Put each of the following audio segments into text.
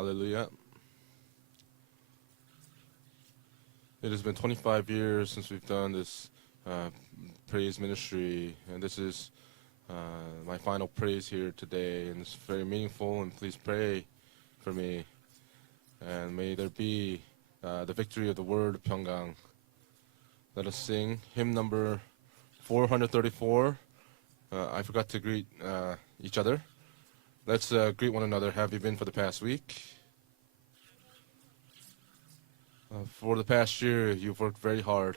Hallelujah. It has been 25 years since we've done this praise ministry, and this is my final praise here today, and it's very meaningful, and please pray for me, and may there be the victory of the word of Pyeonggang. Let us sing hymn number 434. I forgot to greet each other. Let's greet one another. Have you been for the past week? For the past year, you've worked very hard.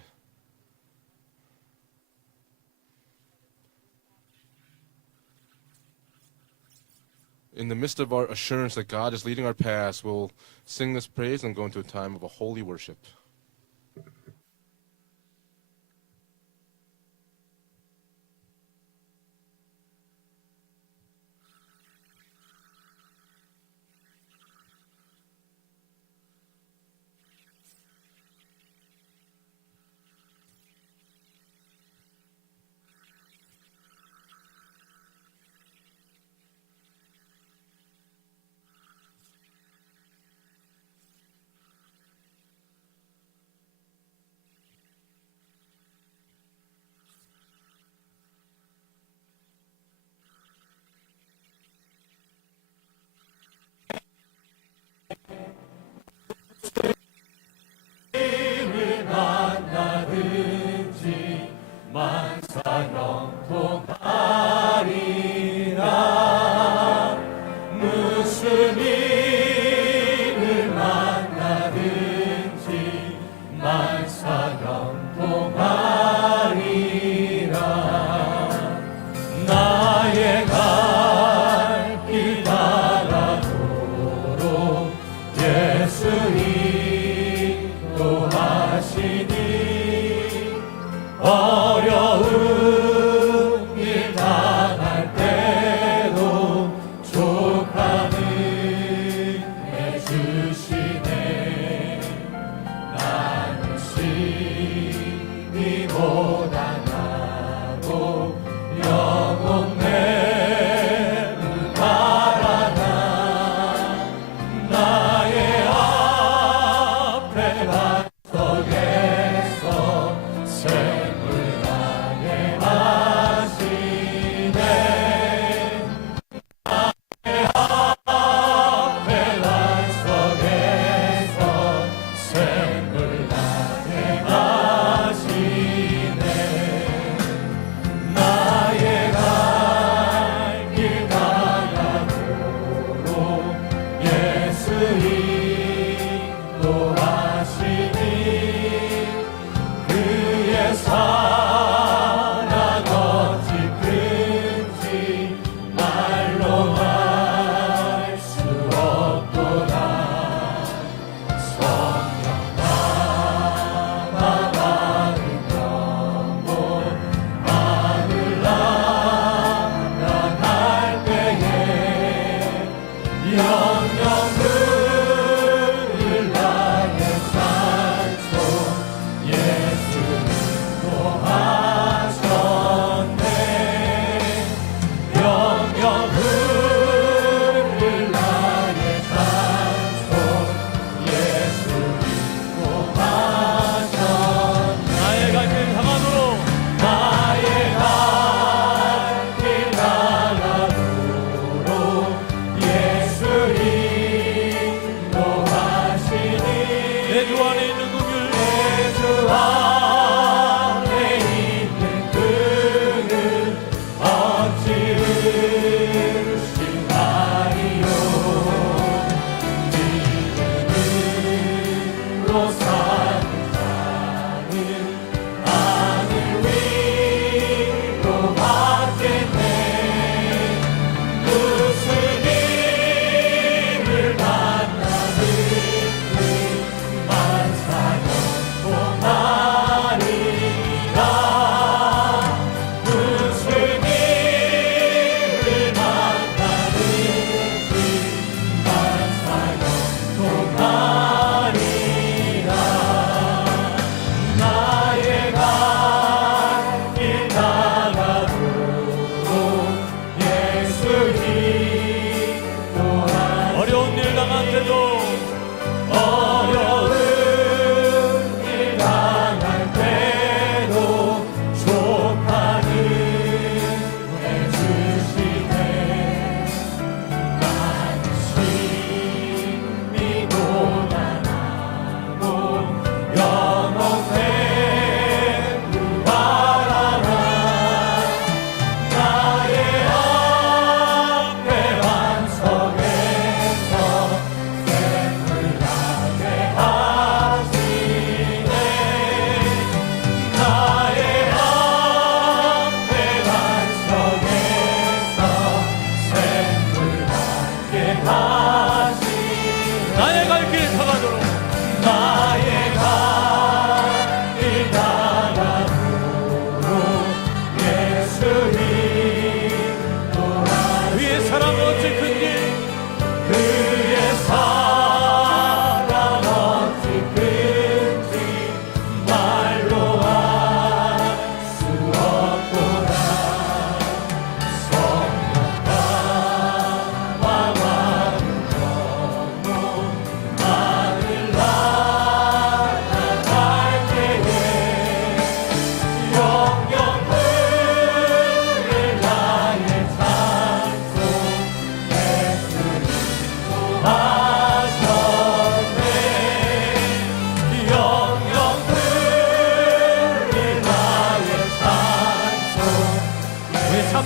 In the midst of our assurance that God is leading our paths, we'll sing this praise and go into a time of a holy worship. 어려운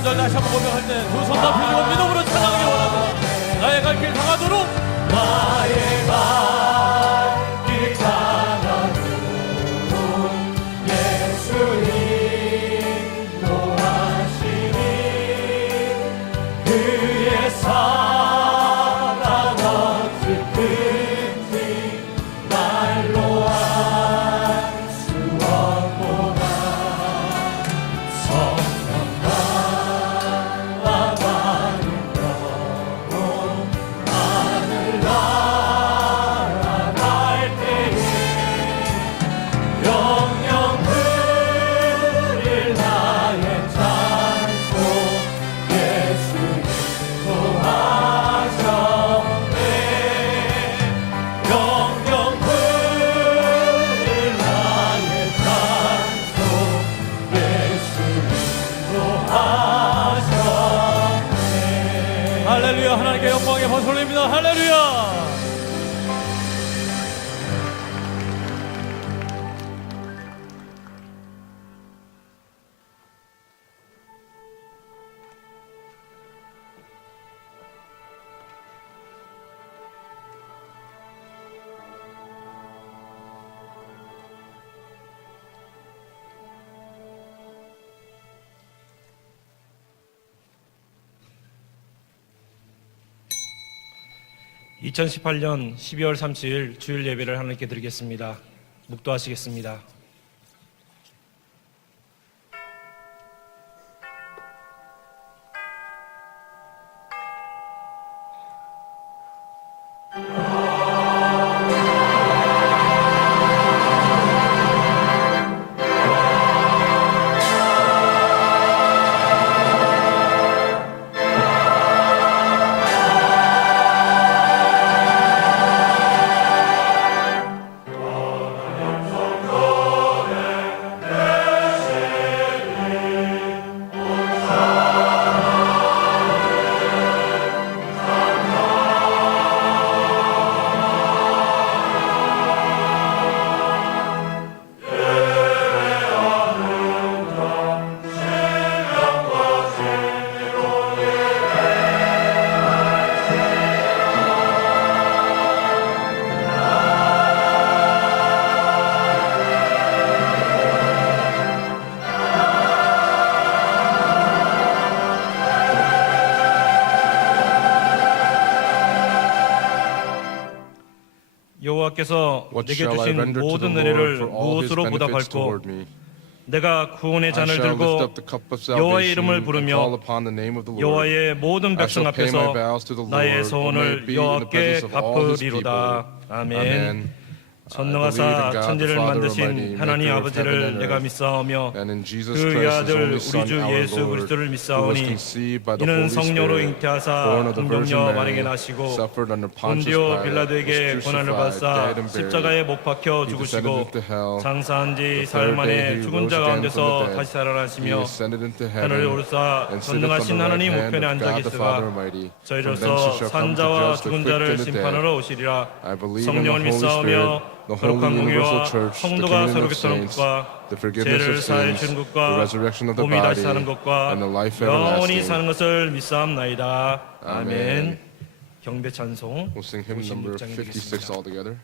4절 다시 한번 고백할 때 두 손 다 펴고 믿음으로 찬양하기 원합니다. 나의 갈 길 강하도록 나의 갈 길 강하도록 예수님 인도하시니 그의 사랑 어찌 큰지 말로 알 수 없구나. 성령과 많은 영혼 하늘나라 갈 때에 영영 드릴 나의 찬송 예수 인도하셨네. 영영 드릴 나의 찬송 예수 인도하셨네. 할렐루야. 하나님께 영광의 박수 올립니다. 할렐루야. (2018년 12월 30일) 주일 예배를 하나님께 드리겠습니다. 묵도하시겠습니다. 여호와께서 What 내게 shall I 주신 render to the 모든 Lord 은혜를 for all his 무엇으로 benefits 보답할꼬. toward me? 내가 구원의 I 잔을 shall lift 들고 up the cup of 여호와의 salvation 이름을 and 부르며 call upon the name of the Lord. 여호와의 모든 I 백성 shall pay my 앞에서 vows to the Lord, 나의 who may 소원을 be in the 여호와께 presence of all his people. 갚으리로다. 아멘. Amen. 전능하사 천지를 만드신 하나님 아버지를 내가 믿사오며 And in Jesus 그의 Christ, his 아들 only 우리 Son, 주 our 예수 Lord, 그리스도를 who was 믿사오니 conceived by the 이는 Holy 성령으로 Spirit, 잉태하사 born of the Virgin 동정녀 만행에 Mary, 나시고 suffered under Pontius 본디오 Pilate, was 빌라도에게 고난을 crucified, 받사 died and 십자가에 buried. 못 박혀 He 죽으시고 descended into hell. 장사한 지 The 사흘 third day 만에 he 죽은 rose 자 again from 가운데서 the dead. 다시 He 살아나시며 ascended into 하늘에 heaven 오르사 and sitteth on 전능하신 the right 하나님 hand 우편에 of 앉아 God the 계시가 Father Almighty. From thence he 저희로서 shall come to 산자와 judge the 죽은 quick 자를 and the dead. 심판하러 오시리라. I believe in the 성령을 Holy 믿사오며 Spirit, the holy 거룩한 universal 공의와 church, the 성도가 communion 서로 of 교통하는 saints, 것과 the forgiveness 죄를 of 사해 sins, 주는 the 것과 resurrection of the 몸이 다시 body, 사는 것과 and the life 영원히 everlasting. 사는 것을 믿사옵나이다. 아멘. Amen. 경배 찬송 We'll sing hymn number 56장이 56 되겠습니다. all together.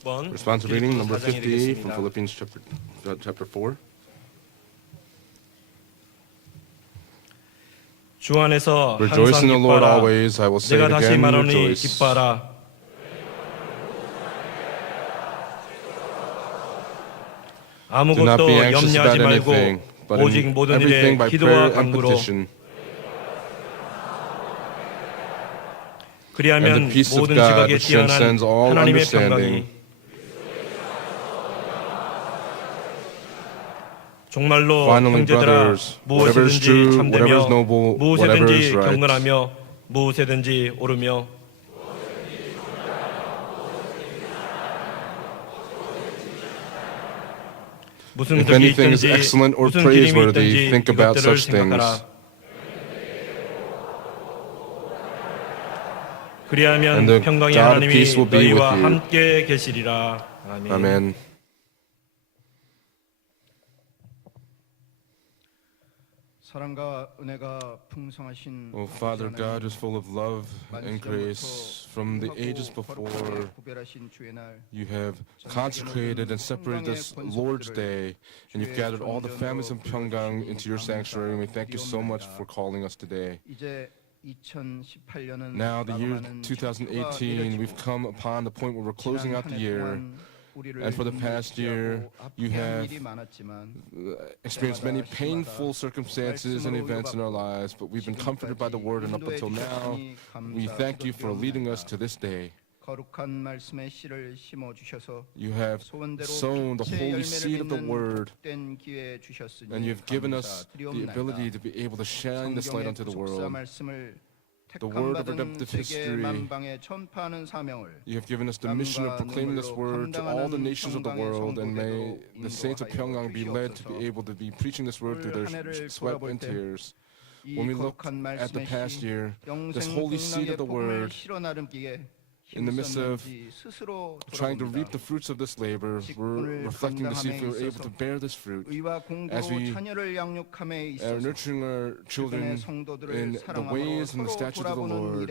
50번 Responsive reading number 50 from 되겠습니다. Philippians chapter 4. 주 안에서 Rejoice 항상 in the Lord 기뻐하라. always. I will say 내가 it 다시 again, 말하노니 rejoice. 기뻐하라. Do not 아무것도 be anxious 염려하지 about 말고 anything, but 오직 in 모든 everything 일에 by 기도와 prayer and 간구로 petition. And 그리하면 the peace of 모든 God, 지각에 which 뛰어난 transcends all 하나님의 understanding, 평강이 정말로 Finally, 형제들아 brothers, whatever is 무엇이든지 true, whatever 참되며 is noble, whatever is 무엇이든지 right, 경건하며 무엇이든지 옳으며 무슨 if 덕이 anything is 있든지 excellent or 무슨 기림이 praiseworthy, 있든지 think about 이것들을 such things. 생각하라. 그리하면 And the 평강의 God of 하나님이 peace will be 너희와 with you. 함께 계시리라. 아멘. Amen. 사랑과 은혜가 풍성하신 Oh, Father God is full of love and grace. From the ages before, 구별하신 주의 날 you have consecrated and separated this Lord's Day, and you've gathered all the families of Pyongyang into your sanctuary, and we thank you so much for calling us today. 이제 2018년은 Now, the year 2018, we've come upon the point where we're closing out the year. And for the past year, you have experienced many painful circumstances and events in our lives, but we've been comforted by the Word, and up until now, we thank you for leading us to this day. 거룩한 말씀의 씨를 심어 주셔서 You have sown the holy seed of the Word, 된 기회 주셨으니 and you've given us the 감사드리옵나이다. ability to be able to shine this light unto the world. 말씀을 The word of 택함받은 redemptive 세계 history. 만방에 전파하는 사명을 You have given us the mission of proclaiming this word to all the nations of the world, and may the saints of Pyongyang be led to be able to be preaching this word through their sweat and tears. When we look at the past year, this holy seed of the word, in the midst of trying to reap the fruits of this labor, we're reflecting to see if we were able to bear this fruit as we are nurturing our children in the ways and the statutes of the Lord,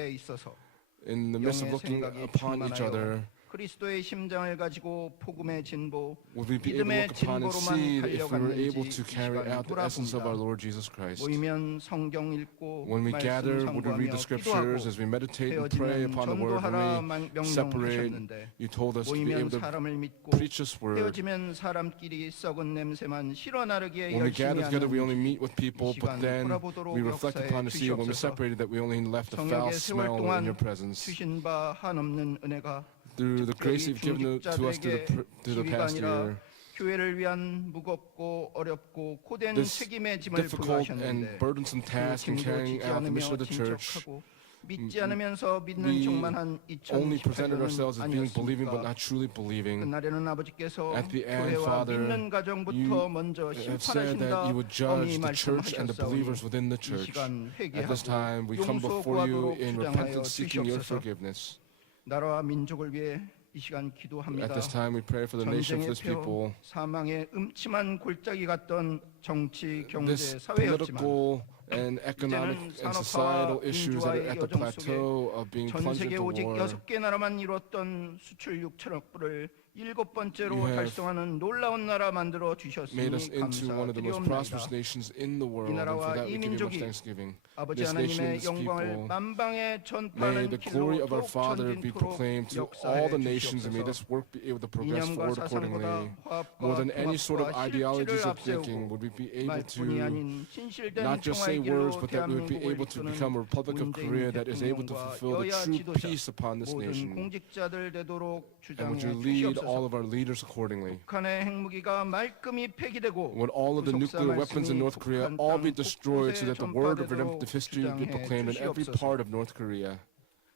in the midst of looking upon each other. 그리스도의 심장을 가지고 복음의 진보, Would we be able to 믿음의 look upon and see 진보로만 if we were able 달려갔는지 to carry out the essence of our 돌아봅니다. Lord Jesus Christ? 모이면 성경 읽고 When we gather, 말씀 would we read the 상고하며 scriptures 기도하고 as we meditate and pray 헤어지면 upon the word? 전도하라 When we 명령을 separate, 하셨는데 you told us to be able 모이면 to 사람을 믿고 preach this word. 헤어지면 사람끼리 썩은 냄새만 실어나르기에 When we 열심히 gather together, we only 하는 meet with people, but then we reflect upon to see when we separated that we only left a foul 성역의 세월 smell in 동안 your presence. 주신 바 한없는 은혜가 Through the grace you've given to us through the 지위가 past 아니라 year, 교회를 위한 무겁고 어렵고 고된 this 책임의 짐을 difficult and 부여하셨는데 burdensome task in carrying out the mission of the church, 진척하고 믿지 않으면서 믿는 we 척만 한 only presented ourselves as being believing but 아니었습니까? not truly believing. 그날에는 아버지께서 At the end, 교회와 Father, 믿는 가정부터 you 먼저 have said that 심판하신다 you would judge 엄히 the church and the believers 말씀하셨사오니 within the 이 church. 시간 At this 회개하고 time, we come 용서 before you 구하도록 in 주장하여 repentance, seeking your 주시옵소서. forgiveness. 나라와 민족을 위해 이 시간 기도합니다. At this time, we pray for the nation, for 전쟁의 this 표, people. 사망의 음침한 골짜기 같던 정치, 경제, This 사회였지만 political and economic and societal issues that are at the plateau of being 전 plunged 세계 into 오직 war. 6개 나라만 이뤘던 수출 6천억 불을 7번째로 You have 달성하는 놀라운 나라 만들어 made us 주셨으니 into one of the most prosperous 감사드리옵나이다. nations in the world, and for that we give you much thanksgiving. 아버지 This nation and 하나님의 this 영광을 people, 만방에 may 전파하는 the glory 길로 of our 더욱 Father be proclaimed to all the nations, and may this work be able to progress 이념과 forward 사상보다 accordingly. 화합과 More than any sort of 통합과 ideologies 실질을 of thinking, 앞세우고 would we be able 말뿐이 to 아닌 진실된 not just say 평화의 words, 길로 but that we would be able 대한민국을 to become a Republic of 문재인 Korea that is able to 대통령과 fulfill the 여야 true 지도자, peace upon this 모든 nation. 공직자들 되도록 And would 주장해 you lead all 주시옵소서. of our leaders accordingly? 북한의 핵무기가 말끔히 폐기되고 Would all of the 구속사 nuclear weapons in 말씀이 North Korea 북한 all 땅 be destroyed so that the word of 곳곳에 redemptive history be 전파되도록 proclaimed in every 주장해 part of North Korea?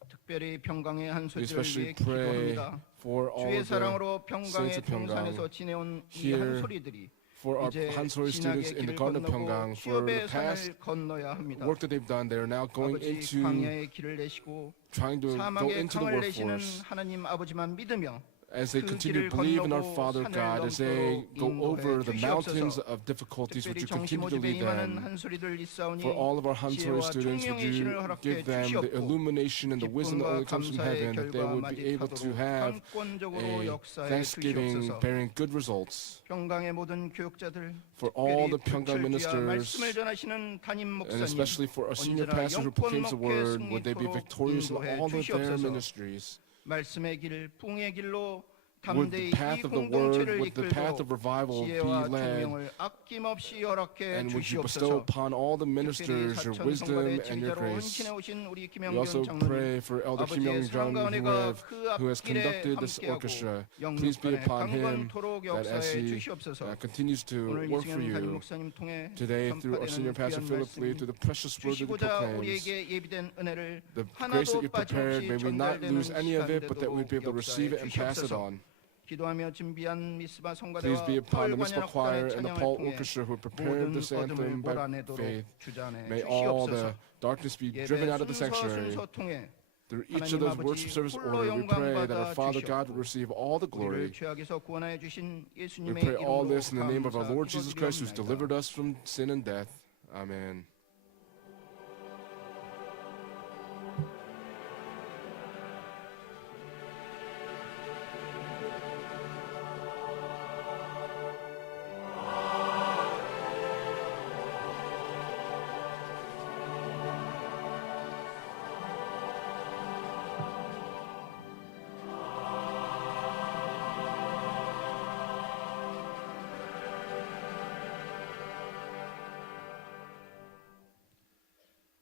특별히 평강의 한 We 소절을 especially 위해 pray 기도합니다. for all 주의 of the 사랑으로 saints 평강의 of Pyongyang, 동산에서 지내온 이 here 한 소리들이 for our 이제 Hansori students 진학의 in the 길을 Garden of 건너고 Pyongyang, for the 취업의 past 산을 건너야 합니다. work that they've done. They are now going 아버지 into 광야의 길을 내시고 trying to go 사막의 into the 강을 내시는 workforce. 하나님 아버지만 믿으며 as they 그 continue 길을 to believe in our 건너고 Father 산을 God, as they 넘도록 go 인도해 over the mountains 주시옵소서. of difficulties, would 특별히 you continue to 정시모집에 lead 임하는 them? 한소리들 있사오니 For all of our Hansori 지혜와 students, would 총명의 신을 you 허락해 give them the 주시옵고 illumination and the wisdom that only 기쁨과 comes from 감사의 heaven, that they 결과 would be able to 맞이하도록 have 강권적으로 a 역사에 thanksgiving 주시옵소서. bearing good results. 평강의 모든 교육자들, For all the 특별히 Pyongyang 불철주야 ministers, 말씀을 전하시는 담임 and 목사님, especially for our senior 언제나 pastor who proclaims the 영권 word, 목회 would they be 승리토록 victorious in 인도해 all of their 주시옵소서. ministries? 말씀의 길, 붕의 길로 Would the 담대히 이 path of the word, 공동체를 would the path of 이끌도록 revival be 지혜와 led? 총명을 아낌없이 허락해 And would you bestow 주시옵소서. upon all the 특별히 ministers your 사천 wisdom 성관의 and your 지휘자로 grace? 헌신해 오신 우리 We also 김영균 pray 장로님, for Elder Kim 아버지의 Young Jung, 사랑과 은혜가 그 who has 앞길에 conducted this 함께하고 orchestra. Please be 영육간에 upon him 강건토록 that as 역사해 he 주시옵소서. continues to 오늘 work for 이승현 담임 you 목사님 통해 today through our senior 전파되는 pastor 귀한 Philip Lee, 말씀이 through the precious word that he 주시고자 proclaims. 우리에게 예비된 은혜를 The grace that 하나도 you prepared, may 빠짐없이 we not 전달되는 lose any of it, but that 시간 we'd be able to receive it and pass it 되도록 on. 기도하며 준비한 미스바 Please be 성가대와 upon the 펄 Mitzvah 관현악단의 choir and the 찬양을 Paul 통해 Orchestra who prepared 모든 this anthem 어둠을 by 몰아내도록 faith. 주장해 May all 주시옵소서. the darkness be 예배 driven out of the sanctuary. 순서 통해 Through each of 하나님 those 아버지 worship service 홀로 order, we pray that our 영광받아 Father God 주시옵고 would receive all the glory. 우리를 죄악에서 구원하여 주신 We 예수님의 pray all 이름으로 this in the name of our Lord 감사 Jesus Christ, who's delivered 기도드리옵나이다. us from sin and death. Amen.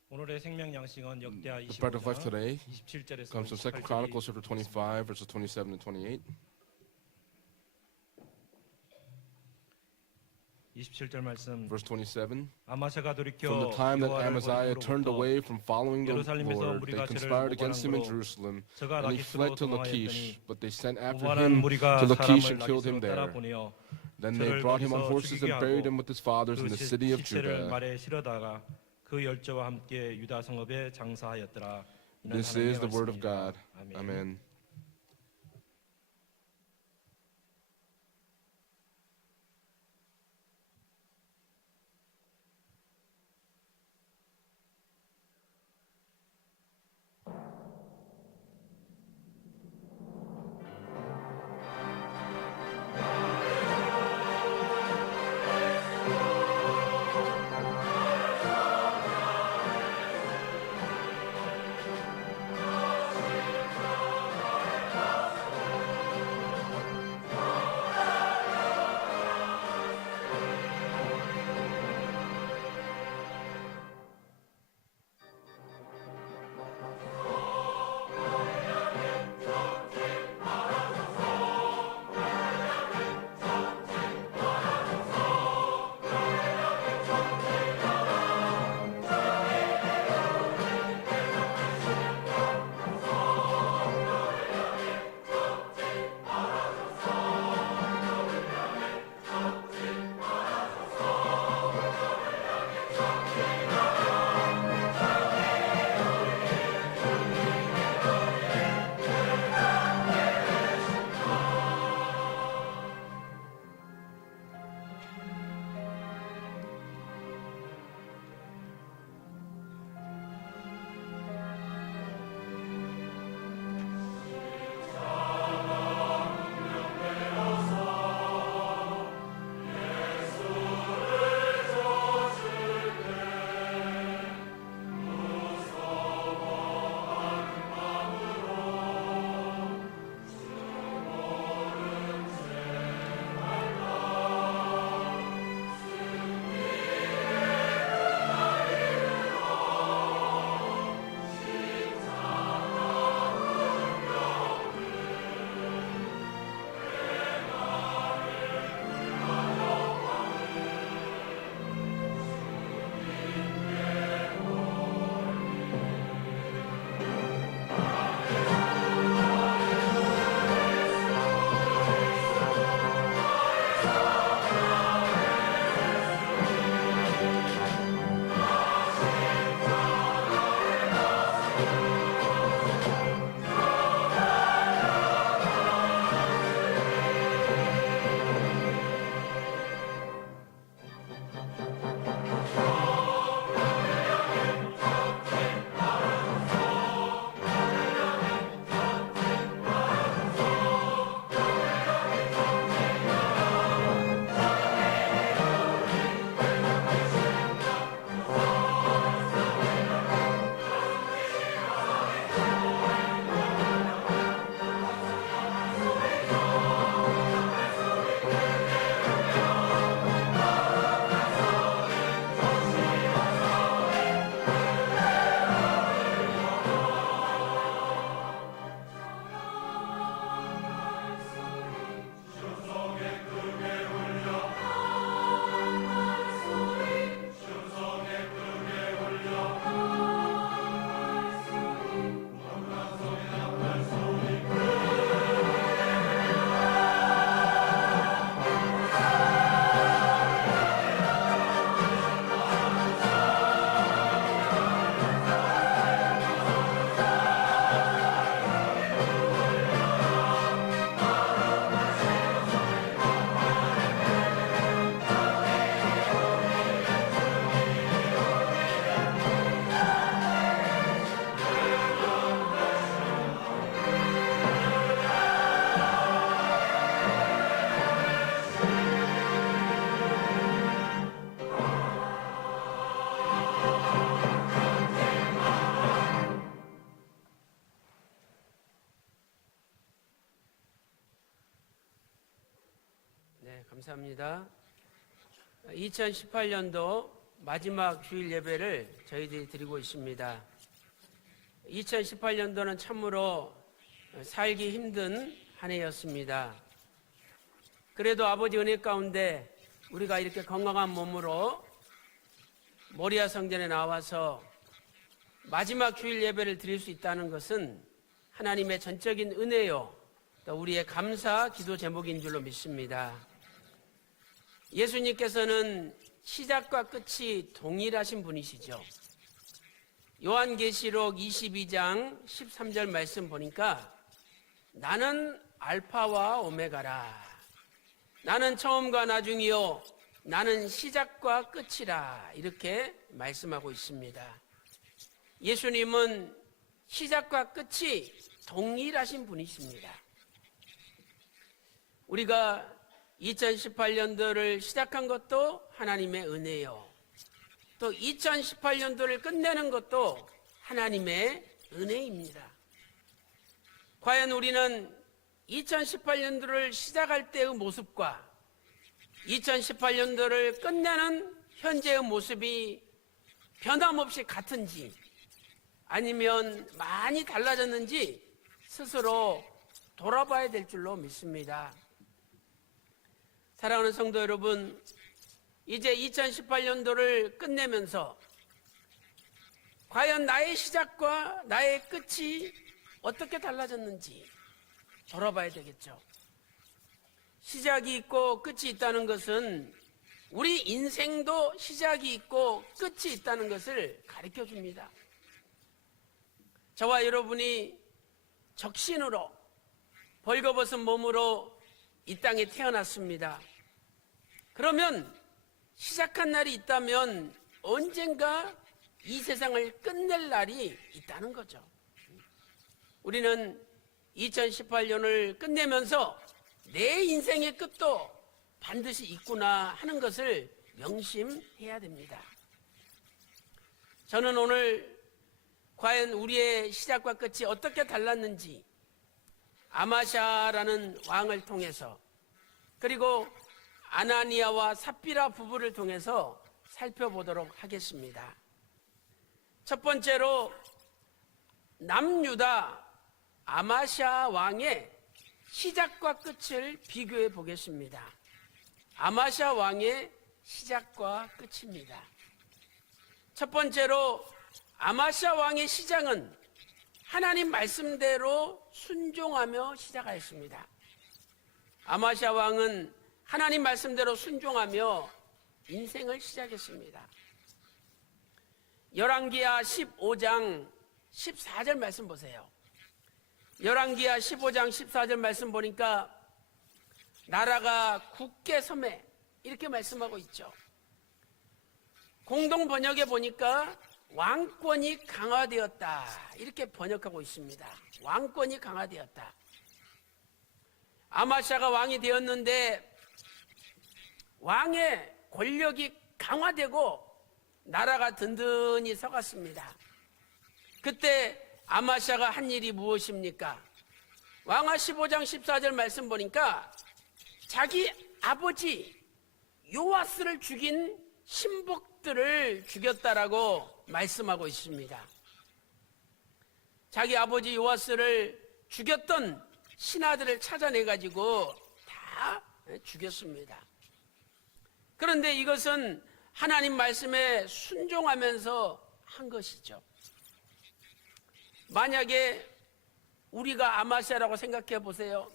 오늘의 생명 양식은 역대하 The bread of life 25장 today 27절에서 comes from 2 Chronicles chapter 25, verses 27 and 28. 27절 말씀. Verse 27. 아마샤가 돌이켜 From the time that 여호와를 Amaziah turned 버림으로부터 away from following the 예루살렘에서 Lord, they 무리가 conspired 저를 against him in 모발함으로 Jerusalem, 저가 and he 라기스로 fled to 도망하였더니 Lachish. But they sent after 모발한 him 무리가 to Lachish 사람을 and killed him 라기스로 따라 there. 보내어 Then they 저를 brought him on 거기서 horses and 죽이게 buried 하고 him with his fathers in 그 the city of 시체를 Judah. 말에 실어다가 그 열조와 함께 유다 성읍에 장사하였더라. 이는 This is 하나님의 the word of 말씀입니다. God. 아멘. Amen. 감사합니다. 2018년도 마지막 주일 예배를 저희들이 드리고 있습니다. 2018년도는 참으로 살기 힘든 한 해였습니다. 그래도 아버지 은혜 가운데 우리가 이렇게 건강한 몸으로 모리아 성전에 나와서 마지막 주일 예배를 드릴 수 있다는 것은 하나님의 전적인 은혜요, 또 우리의 감사 기도 제목인 줄로 믿습니다. 예수님께서는 시작과 끝이 동일하신 분이시죠. 요한계시록 22장 13절 말씀 보니까 나는 알파와 오메가라. 나는 처음과 나중이요. 나는 시작과 끝이라. 이렇게 말씀하고 있습니다. 예수님은 시작과 끝이 동일하신 분이십니다. 우리가 2018년도를 시작한 것도 하나님의 은혜요. 또 2018년도를 끝내는 것도 하나님의 은혜입니다. 과연 우리는 2018년도를 시작할 때의 모습과 2018년도를 끝내는 현재의 모습이 변함없이 같은지 아니면 많이 달라졌는지 스스로 돌아봐야 될 줄로 믿습니다. 사랑하는 성도 여러분, 이제 2018년도를 끝내면서 과연 나의 시작과 나의 끝이 어떻게 달라졌는지 돌아봐야 되겠죠. 시작이 있고 끝이 있다는 것은 우리 인생도 시작이 있고 끝이 있다는 것을 가르쳐 줍니다. 저와 여러분이 적신으로 벌거벗은 몸으로 이 땅에 태어났습니다. 그러면 시작한 날이 있다면 언젠가 이 세상을 끝낼 날이 있다는 거죠. 우리는 2018년을 끝내면서 내 인생의 끝도 반드시 있구나 하는 것을 명심해야 됩니다. 저는 오늘 과연 우리의 시작과 끝이 어떻게 달랐는지 아마샤라는 왕을 통해서 그리고 아나니아와 삽비라 부부를 통해서 살펴보도록 하겠습니다. 첫 번째로 남유다 아마샤 왕의 시작과 끝을 비교해 보겠습니다. 아마샤 왕의 시작과 끝입니다. 첫 번째로 아마샤 왕의 시작은 하나님 말씀대로 순종하며 시작하였습니다. 아마샤 왕은 하나님 말씀대로 순종하며 인생을 시작했습니다. 열왕기하 15장 14절 말씀 보세요. 열왕기하 15장 14절 말씀 보니까 나라가 굳게 서매 이렇게 말씀하고 있죠. 공동 번역에 보니까 왕권이 강화되었다 이렇게 번역하고 있습니다. 왕권이 강화되었다. 아마샤가 왕이 되었는데 왕의 권력이 강화되고 나라가 든든히 서갔습니다. 그때 아마샤가 한 일이 무엇입니까? 왕하 15장 14절 말씀 보니까 자기 아버지 요아스를 죽인 신복들을 죽였다라고 말씀하고 있습니다. 자기 아버지 요아스를 죽였던 신하들을 찾아내가지고 다 죽였습니다. 그런데 이것은 하나님 말씀에 순종하면서 한 것이죠. 만약에 우리가 아마샤라고 생각해 보세요.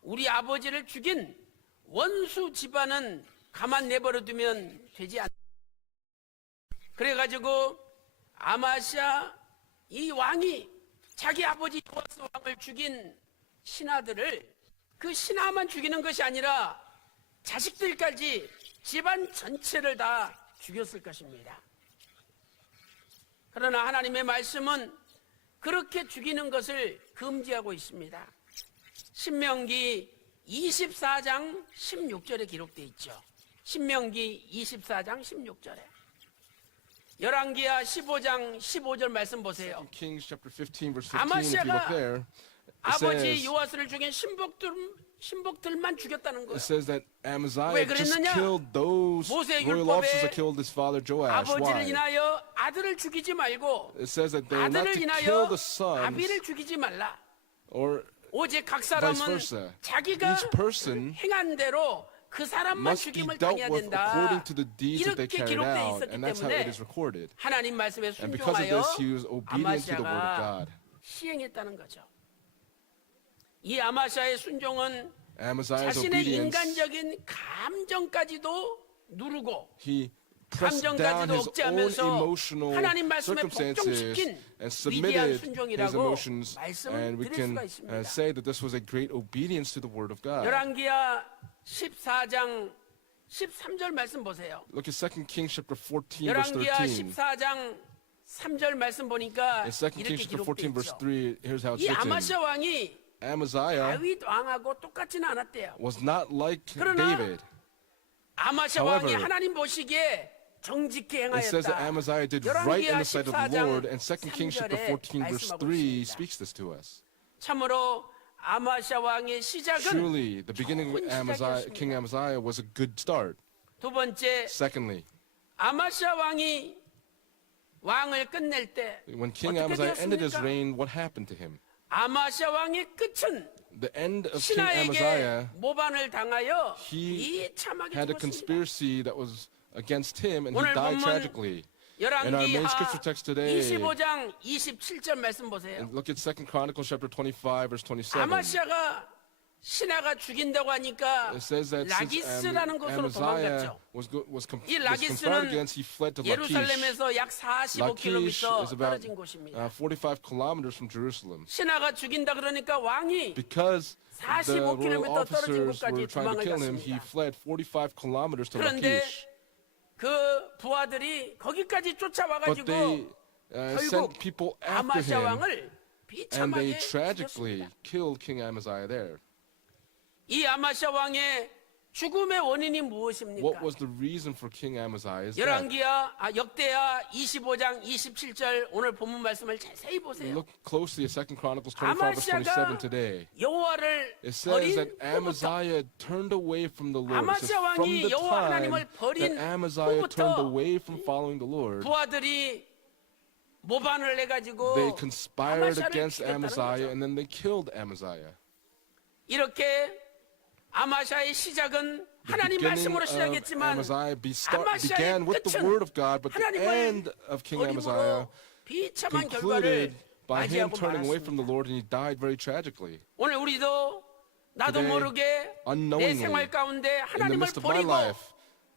우리 아버지를 죽인 원수 집안은 가만 내버려 두면 되지 않. 그래가지고 아마샤 이 왕이 자기 아버지 요아스 왕을 죽인 신하들을 그 신하만 죽이는 것이 아니라 자식들까지 집안 전체를 다 죽였을 것입니다. 그러나 하나님의 말씀은 그렇게 죽이는 것을 금지하고 있습니다. 신명기 24장 16절에 기록되어 있죠. 신명기 24장 16절에. 열왕기하 15장 15절 말씀 보세요. Kings chapter 15 verse 15 if you look 아마샤가 there, it 아버지 says, 요아스를 죽인 신복들 신복들만 죽였다는 거예요. It says that Amaziah 왜 just 그랬느냐? killed those 모세의 royal officers that 율법에 killed his father Joash. 아버지를 Why? 인하여 아들을 죽이지 말고 It says that they are not 아들을 to kill 인하여 the sons 아비를 죽이지 말라. or 오직 각 vice 사람은 versa. 자기가 Each person 행한 대로 그 사람만 must be 죽임을 dealt 당해야 with 된다. according to the deeds that they 이렇게 carried 기록되어 out, 있었기 and that's how it 때문에 is recorded. 하나님 말씀에 And because of 순종하여 this, he was obedient to the word of 아마시아가 God. 시행했다는 거죠. 이 아마시아의 순종은 Amaziah's 자신의 obedience, 인간적인 감정까지도 누르고 he pressed down 감정까지도 his own 억제하면서 emotional 하나님 말씀에 circumstances 복종시킨 and 위대한 submitted his 순종이라고 emotions, 말씀을 and we 드릴 can 수가 있습니다. say that this was a great obedience to the word of God. 열왕기하 14장 13절 말씀 보세요. Look at 2 Kings chapter 14 verse 열왕기하 13. 14장 3절 말씀 보니까 In 2 이렇게 Kings chapter 14 기록되어 verse 있죠. 3, here's how it's 이 written. 아마시아 왕이 Amaziah 다윗 왕하고 똑같지는 않았대요. was not like 그러나 David. 아마시아 왕이 However, 하나님 보시기에 정직히 It says that 행하였다. Amaziah did right in 열왕기하 the sight of the 14장 Lord, and 2 Kings chapter 14 verse 3 말씀하고 있습니다. speaks this to us. 참으로 아마시아 왕의 시작은 Truly, the beginning of 좋은 King 시작이었습니다. Amaziah was a good start. 두 번째 Secondly, 아마시아 왕이 왕을 끝낼 때 when King 어떻게 Amaziah ended his 되었습니까? reign, what happened to him? 아마시아 왕의 끝은 The end of King 신하에게 Amaziah, 모반을 당하여 he 비참하게 had a 죽었습니다. conspiracy that was against him, and he 오늘 died 본문 tragically. In our main 열왕기하 scripture text today, 25장 27절 말씀 보세요. and look at 2 Chronicles chapter 25 verse 27. 아마시아가 신하가 죽인다고 하니까 It says that since 라기스라는 곳으로 Amaziah 도망갔죠. was 이 conspired against, he fled to Lachish. 예루살렘에서 약 Lachish 45km is about 떨어진 곳입니다. 45 kilometers from Jerusalem. 신하가 죽인다 그러니까 왕이 Because the 45 royal km 떨어진 officers 곳까지 were trying to 도망을 kill him, he 갔습니다. fled 45 kilometers to 그런데 Lachish. 그 부하들이 거기까지 But 쫓아와가지고 they 결국 sent people after 아마시아 him, 왕을 and they 비참하게 tragically 죽였습니다. killed King Amaziah there. 이 아마시아 왕의 죽음의 원인이 What 무엇입니까? was the reason for King Amaziah's death? 역대하 25장 27절 오늘 본문 말씀을 자세히 보세요. Look closely at 2 Chronicles 25 verse 27 아마시아가 today. 여호와를 It says that 버린 후부터 Amaziah turned away from the Lord. It says 아마시아 from 왕이 the 여호와 time 하나님을 버린 that Amaziah turned 후부터 away from following the Lord, 부하들이 모반을 내가지고 they conspired 아마시아를 against 죽였다는 Amaziah, 거죠. and then they killed Amaziah. 이렇게 아마시아의 시작은 The 하나님 beginning 말씀으로 of 시작했지만 Amaziah 아마시아의 began with the 끝은 word of God, but the 하나님을 end of King Amaziah 버림으로 비참한 concluded 결과를 by him 맞이하고 turning away from the 말았습니다. Lord, and he died very tragically. 오늘 우리도 나도 Today, 모르게 내 unknowingly, 생활 가운데 In the 하나님을 midst of my 버리고 life,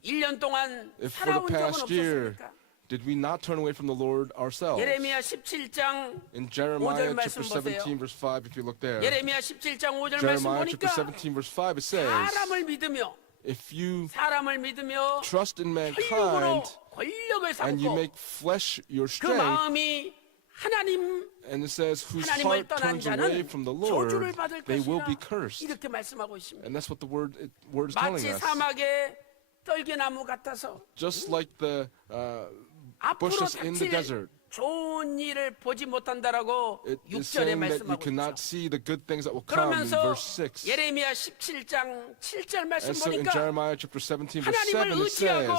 1년 동안 if for the 살아온 적은 past year, 없었습니까? did we not turn away from the Lord ourselves? 예레미야 17장 In Jeremiah 5절 chapter 말씀 보세요. 17 verse 5, if you look there, 예레미야 17장 5절 말씀 Jeremiah chapter 보니까 17 verse 5, it says, 사람을 믿으며 if you 사람을 믿으며 trust in 혈육으로 mankind 권력을 and you 삼고 make flesh your 그 strength, 마음이 하나님 and it says, whose 하나님을 heart 떠난 turns away 자는 from the 저주를 Lord, 받을 they will 것이라 be cursed. 이렇게 말씀하고 있습니다. And that's what the word is telling 마치 us. 사막의 떨기나무 같아서 Just like the 앞으로 bushes in the 닥칠 desert. 좋은 일을 보지 못한다라고 It is 6절에 saying that you 말씀하고 cannot 있죠. see the good things that will come in 그러면서 verse 6. 예레미야 17장 7절 말씀 And so in 보니까 Jeremiah chapter 17 verse 하나님을 7 it says, 의지하고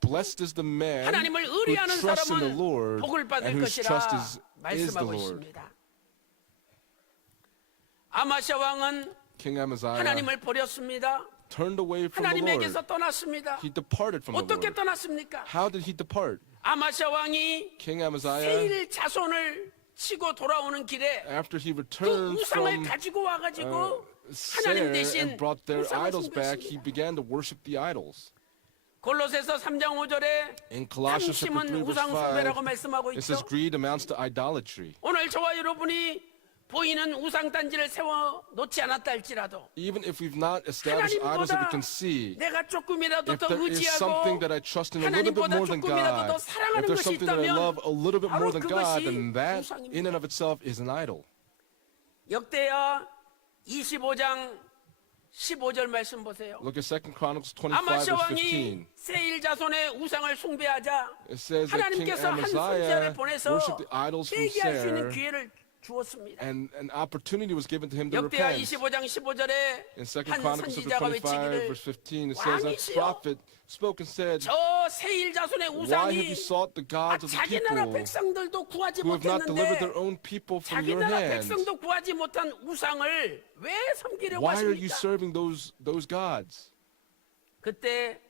blessed is the man 하나님을 who 의리하는 trusts in the 사람은 Lord 복을 and 받을 whose 것이라 trust is the 말씀하고 Lord. 있습니다. 아마시아 왕은 King Amaziah 하나님을 버렸습니다. turned away from the 하나님에게서 Lord. 떠났습니다. He departed from the 어떻게 Lord. 떠났습니까? How did he depart? 아마시아 왕이 King Amaziah, 세일 자손을 치고 돌아오는 길에 after he 그 returned 우상을 from 가지고 와가지고 Seir 하나님 대신 and brought their 우상을 idols back, he 숭배했습니다. began to worship the idols. 골로새서 3장 5절에 In Colossians chapter 3 탐심은 verse 우상 숭배라고 5, 말씀하고 it says 있죠. greed amounts to idolatry. 오늘 저와 여러분이 보이는 우상 단지를 세워 놓지 않았다 할지라도 Even if we've not established idols that we 하나님보다 can see, 내가 조금이라도 if 더 there is something that I 의지하고 trust in a little bit 하나님보다 more than 조금이라도 더 God, if 사랑하는 there's 것이 something that I 있다면 love a little bit more 바로 than God, 그것이 then that 우상입니다. in and of itself is an idol. 역대하 25장 15절 말씀 보세요. Look at 2 Chronicles 25 아마시아 verse 왕이 15. 세일 자손의 우상을 숭배하자 It says that King 하나님께서 한 Amaziah 선지자를 보내서 worshiped the idols from 회개할 수 있는 Seir, 기회를 주었습니다. and an opportunity was given to him to 역대하 repent. 25장 15절에 In 2 한 Chronicles chapter 선지자가 25, 외치기를 verse 15, it says that 왕이시여, prophet spoke and said, 저 세일 자손의 "Why have 우상이 you sought the gods of the 자기 나라 people 백성들도 구하지 who have not delivered 못했는데 their own people from 자기 your 나라 hand? 백성도 구하지 못한 우상을 왜 섬기려고 Why are you 하십니까? serving those gods?" 그때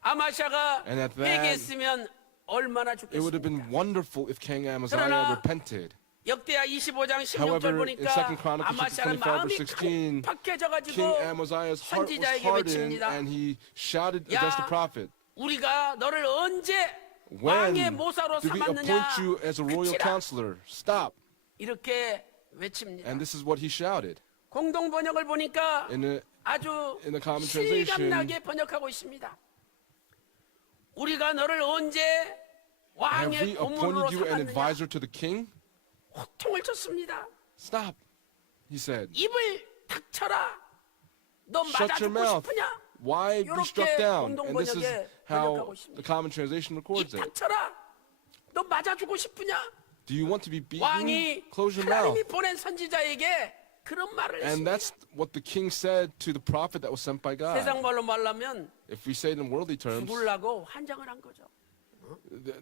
아마샤가 And at that, 회개했으면 얼마나 It would have been 좋겠습니까? wonderful if King Amaziah 그러나 repented. 역대하 25장 16절 However, in 보니까 2 Chronicles 아마샤는 25, 마음이 verse 16, 급박해져가지고 King Amaziah's heart was 선지자에게 hardened 외칩니다. and he shouted 야, against the prophet. 우리가 너를 언제 When 왕의 모사로 did we 삼았느냐? appoint you as a royal 그치라. counselor? Stop. 이렇게 외칩니다. And this is what he shouted. 공동 번역을 보니까 In the, 아주 in the common translation, 실감나게 번역하고 있습니다. 우리가 너를 언제 have we 왕의 고문으로 appointed you an 삼았느냐? advisor to the king? 호통을 쳤습니다. Stop, he said. 입을 닥쳐라. 너 Shut your 맞아주고 mouth. 싶으냐? Why be 이렇게 struck down? 공동 And this is 번역에 how 번역하고 the 있습니다. common translation 입 records it. 닥쳐라. 너 맞아주고 싶으냐? Do you want to be beaten? 왕이 Close your mouth. 하나님이 보낸 선지자에게 그런 말을 And 했습니다. that's what the king said to the prophet that was sent by God. 세상 말로 말하면 If we say it in worldly terms, 죽으려고 환장을 한 거죠.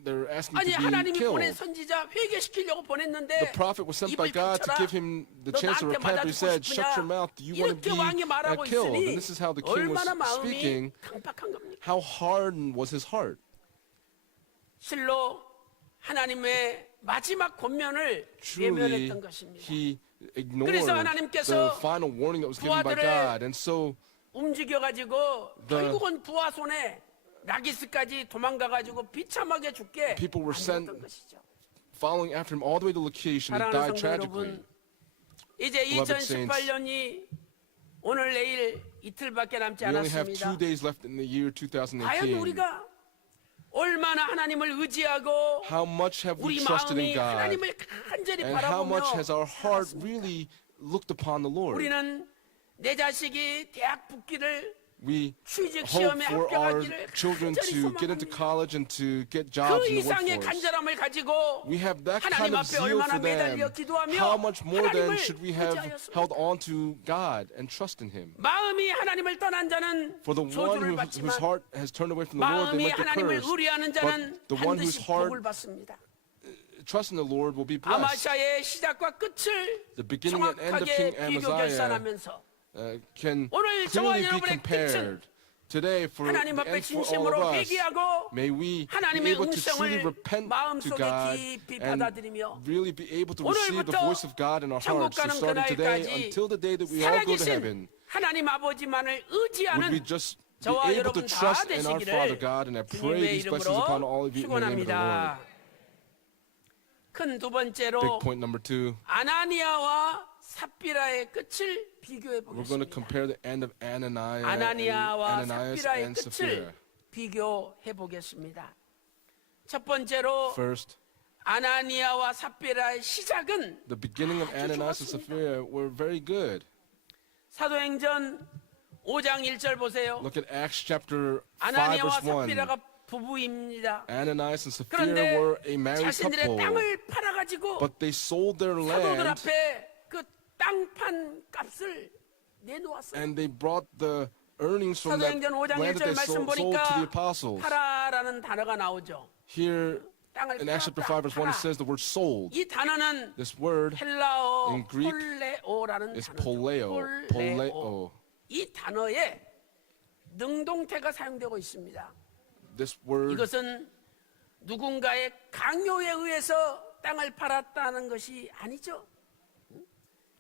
they're asking 아니 to be 하나님이 보낸 killed. 선지자 회개시키려고 보냈는데 The prophet was sent by 입을 God to 닥쳐라. give him the 너 chance to 나한테 repent. But he 맞아주고 said, "Shut your 싶으냐? mouth. Do you want to 이렇게 왕이 be 말하고 killed?" 있으니 And this is how the king was 얼마나 마음이 speaking. 강팍한 겁니까? How hardened was his heart? 실로 하나님의 마지막 권면을 Truly, 외면했던 것입니다. he ignored 그래서 하나님께서 the final warning that was given by 부하들의 God. And so 움직여가지고 The- 결국은 부하 손에 라기스까지 도망가가지고 비참하게 죽게 People were sent- 만들었던 것이죠. following after him all the way to Lachish, and he 사랑하는 died 성도 tragically. 여러분, 이제 Beloved saints, 2018년이 오늘 내일 이틀밖에 남지 We only have 않았습니다. 2 days left in the year 과연 2018. 우리가 얼마나 하나님을 의지하고 How much have we 우리 trusted 마음이 in God? 하나님을 간절히 And how much 바라보며 has our heart 살았습니까? really looked upon the Lord? 우리는 내 자식이 대학 붙기를 We 취직 hope 시험에 for our 합격하기를 children 간절히 to get into 소망합니다. college and to get 그 jobs in the 이상의 workforce. 간절함을 가지고 We have that 하나님 kind of 앞에 zeal 얼마나 for 매달려 them. 기도하며 How much more then 하나님을 should we have 의지하였습니까? held on to God and trust in Him? 마음이 하나님을 떠난 자는 For the one 저주를 whose 받지만 heart has turned away from the Lord, 마음이 they might get 하나님을 cursed. 의뢰하는 자는 But the one whose 반드시 heart 복을 받습니다. trusts in the Lord will be blessed. 아마샤의 시작과 끝을 The beginning and end of 정확하게 King 비교 Amaziah 결산하면서 can 오늘 저와 clearly be 여러분의 compared. Today, for the 하나님 앞에 end for all 진심으로 of us, 회개하고 may we be 하나님의 able to truly 음성을 repent to 마음속에 God 깊이 and 받아들이며 really be able to receive the 오늘부터 voice of God in our 천국 hearts. So 가는 starting today 그날까지 until the day that we all go to heaven, 살아계신 하나님 아버지만을 would 의지하는 we just be 저와 able to 여러분 다 trust in our Father 되시기를 God? And I pray 주님의 these blessings upon all 이름으로 of you in the name of the Lord. 축원합니다. 큰 두 번째로 Big point number 2. 아나니아와 삽비라의 끝을 비교해 We're going to 보겠습니다. compare the end of Ananias 아나니아와 and 삽비라의 and Sapphira. 끝을 비교해 보겠습니다. 첫 번째로 First, 아나니아와 삽비라의 시작은 the beginning of 아주 Ananias and 좋았습니다. Sapphira were very good. 사도행전 5장 1절 보세요. Look at Acts chapter 5 아나니아와 verse 1. sap비라가 부부입니다. Ananias and Sapphira 그런데 were a married 자신들의 couple, 땅을 팔아가지고 but they sold their 사도들 land 앞에 그 땅판 값을 내놓았어요. and they brought the earnings from that 사도행전 5장 land that 1절 they 말씀 sold to the 보니까 apostles. 팔아라는 단어가 나오죠. Here 땅을 in Acts chapter 팔았다, 5 verse 1 it 팔아. says the word sold. 이 단어는 This word 헬라어 in Greek 폴레오라는 is 단어죠. poleo. Poleo. 이 단어에 능동태가 사용되고 있습니다. This word 이것은 누군가의 강요에 의해서 땅을 팔았다는 것이 아니죠.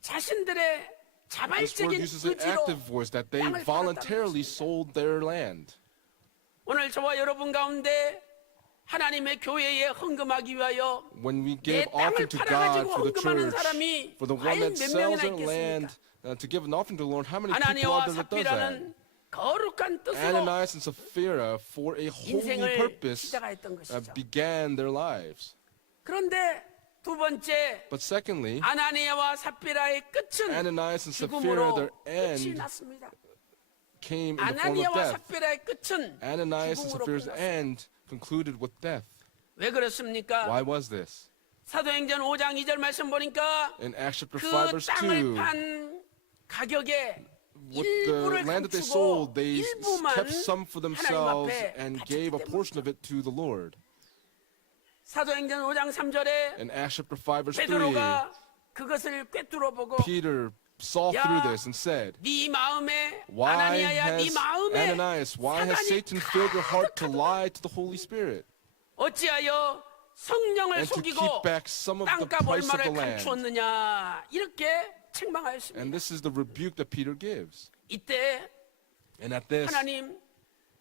자신들의 this word 자발적인 uses an 의지로 active voice that they 땅을 voluntarily 팔았다는 것입니다. sold their land. 오늘 저와 여러분 가운데 하나님의 교회에 헌금하기 위하여 When we 내 give 땅을 offering to God 팔아가지고 for the 헌금하는 church, 사람이 for the one 과연 that 몇 sells 명이나 their land 있겠습니까? to give an offering to the Lord, how many people 아나니아와 are there that does that? 삽비라는 거룩한 뜻으로 Ananias and Sapphira, for a holy 인생을 purpose, 시작했던 것이죠. began their lives. 그런데 두 번째 But secondly, 아나니아와 삽비라의 끝은 Ananias and Sapphira, 죽음으로 their 끝이 end 났습니다. came in the form of 아나니아와 death. 삽비라의 끝은 Ananias and 죽음으로 Sapphira's 끝났어요. end concluded with death. 왜 그렇습니까? Why was this? 사도행전 5장 2절 말씀 보니까 In Acts chapter 그 5 verse 땅을 2, 판 가격에 with the 일부를 land that they 감추고 sold, they 일부만 kept some for 하나님 themselves 앞에 and 바쳤기 gave a 때문에 portion of it to the Lord. 사도행전 5장 3절에 In Acts chapter 5 verse 3, 베드로가 그것을 꿰뚫어 보고 Peter saw 야, through this and said, 네 마음에 Why 아나니아야 네 has 마음에 Ananias, why has 사단이 Satan filled your heart to lie to the Holy Spirit 어찌하여 성령을 and to 속이고 keep back some of the 땅값 price of the 얼마를 land? 감추었느냐 이렇게 And 책망하였습니다. this is the rebuke that Peter gives. 이때 And at this, 하나님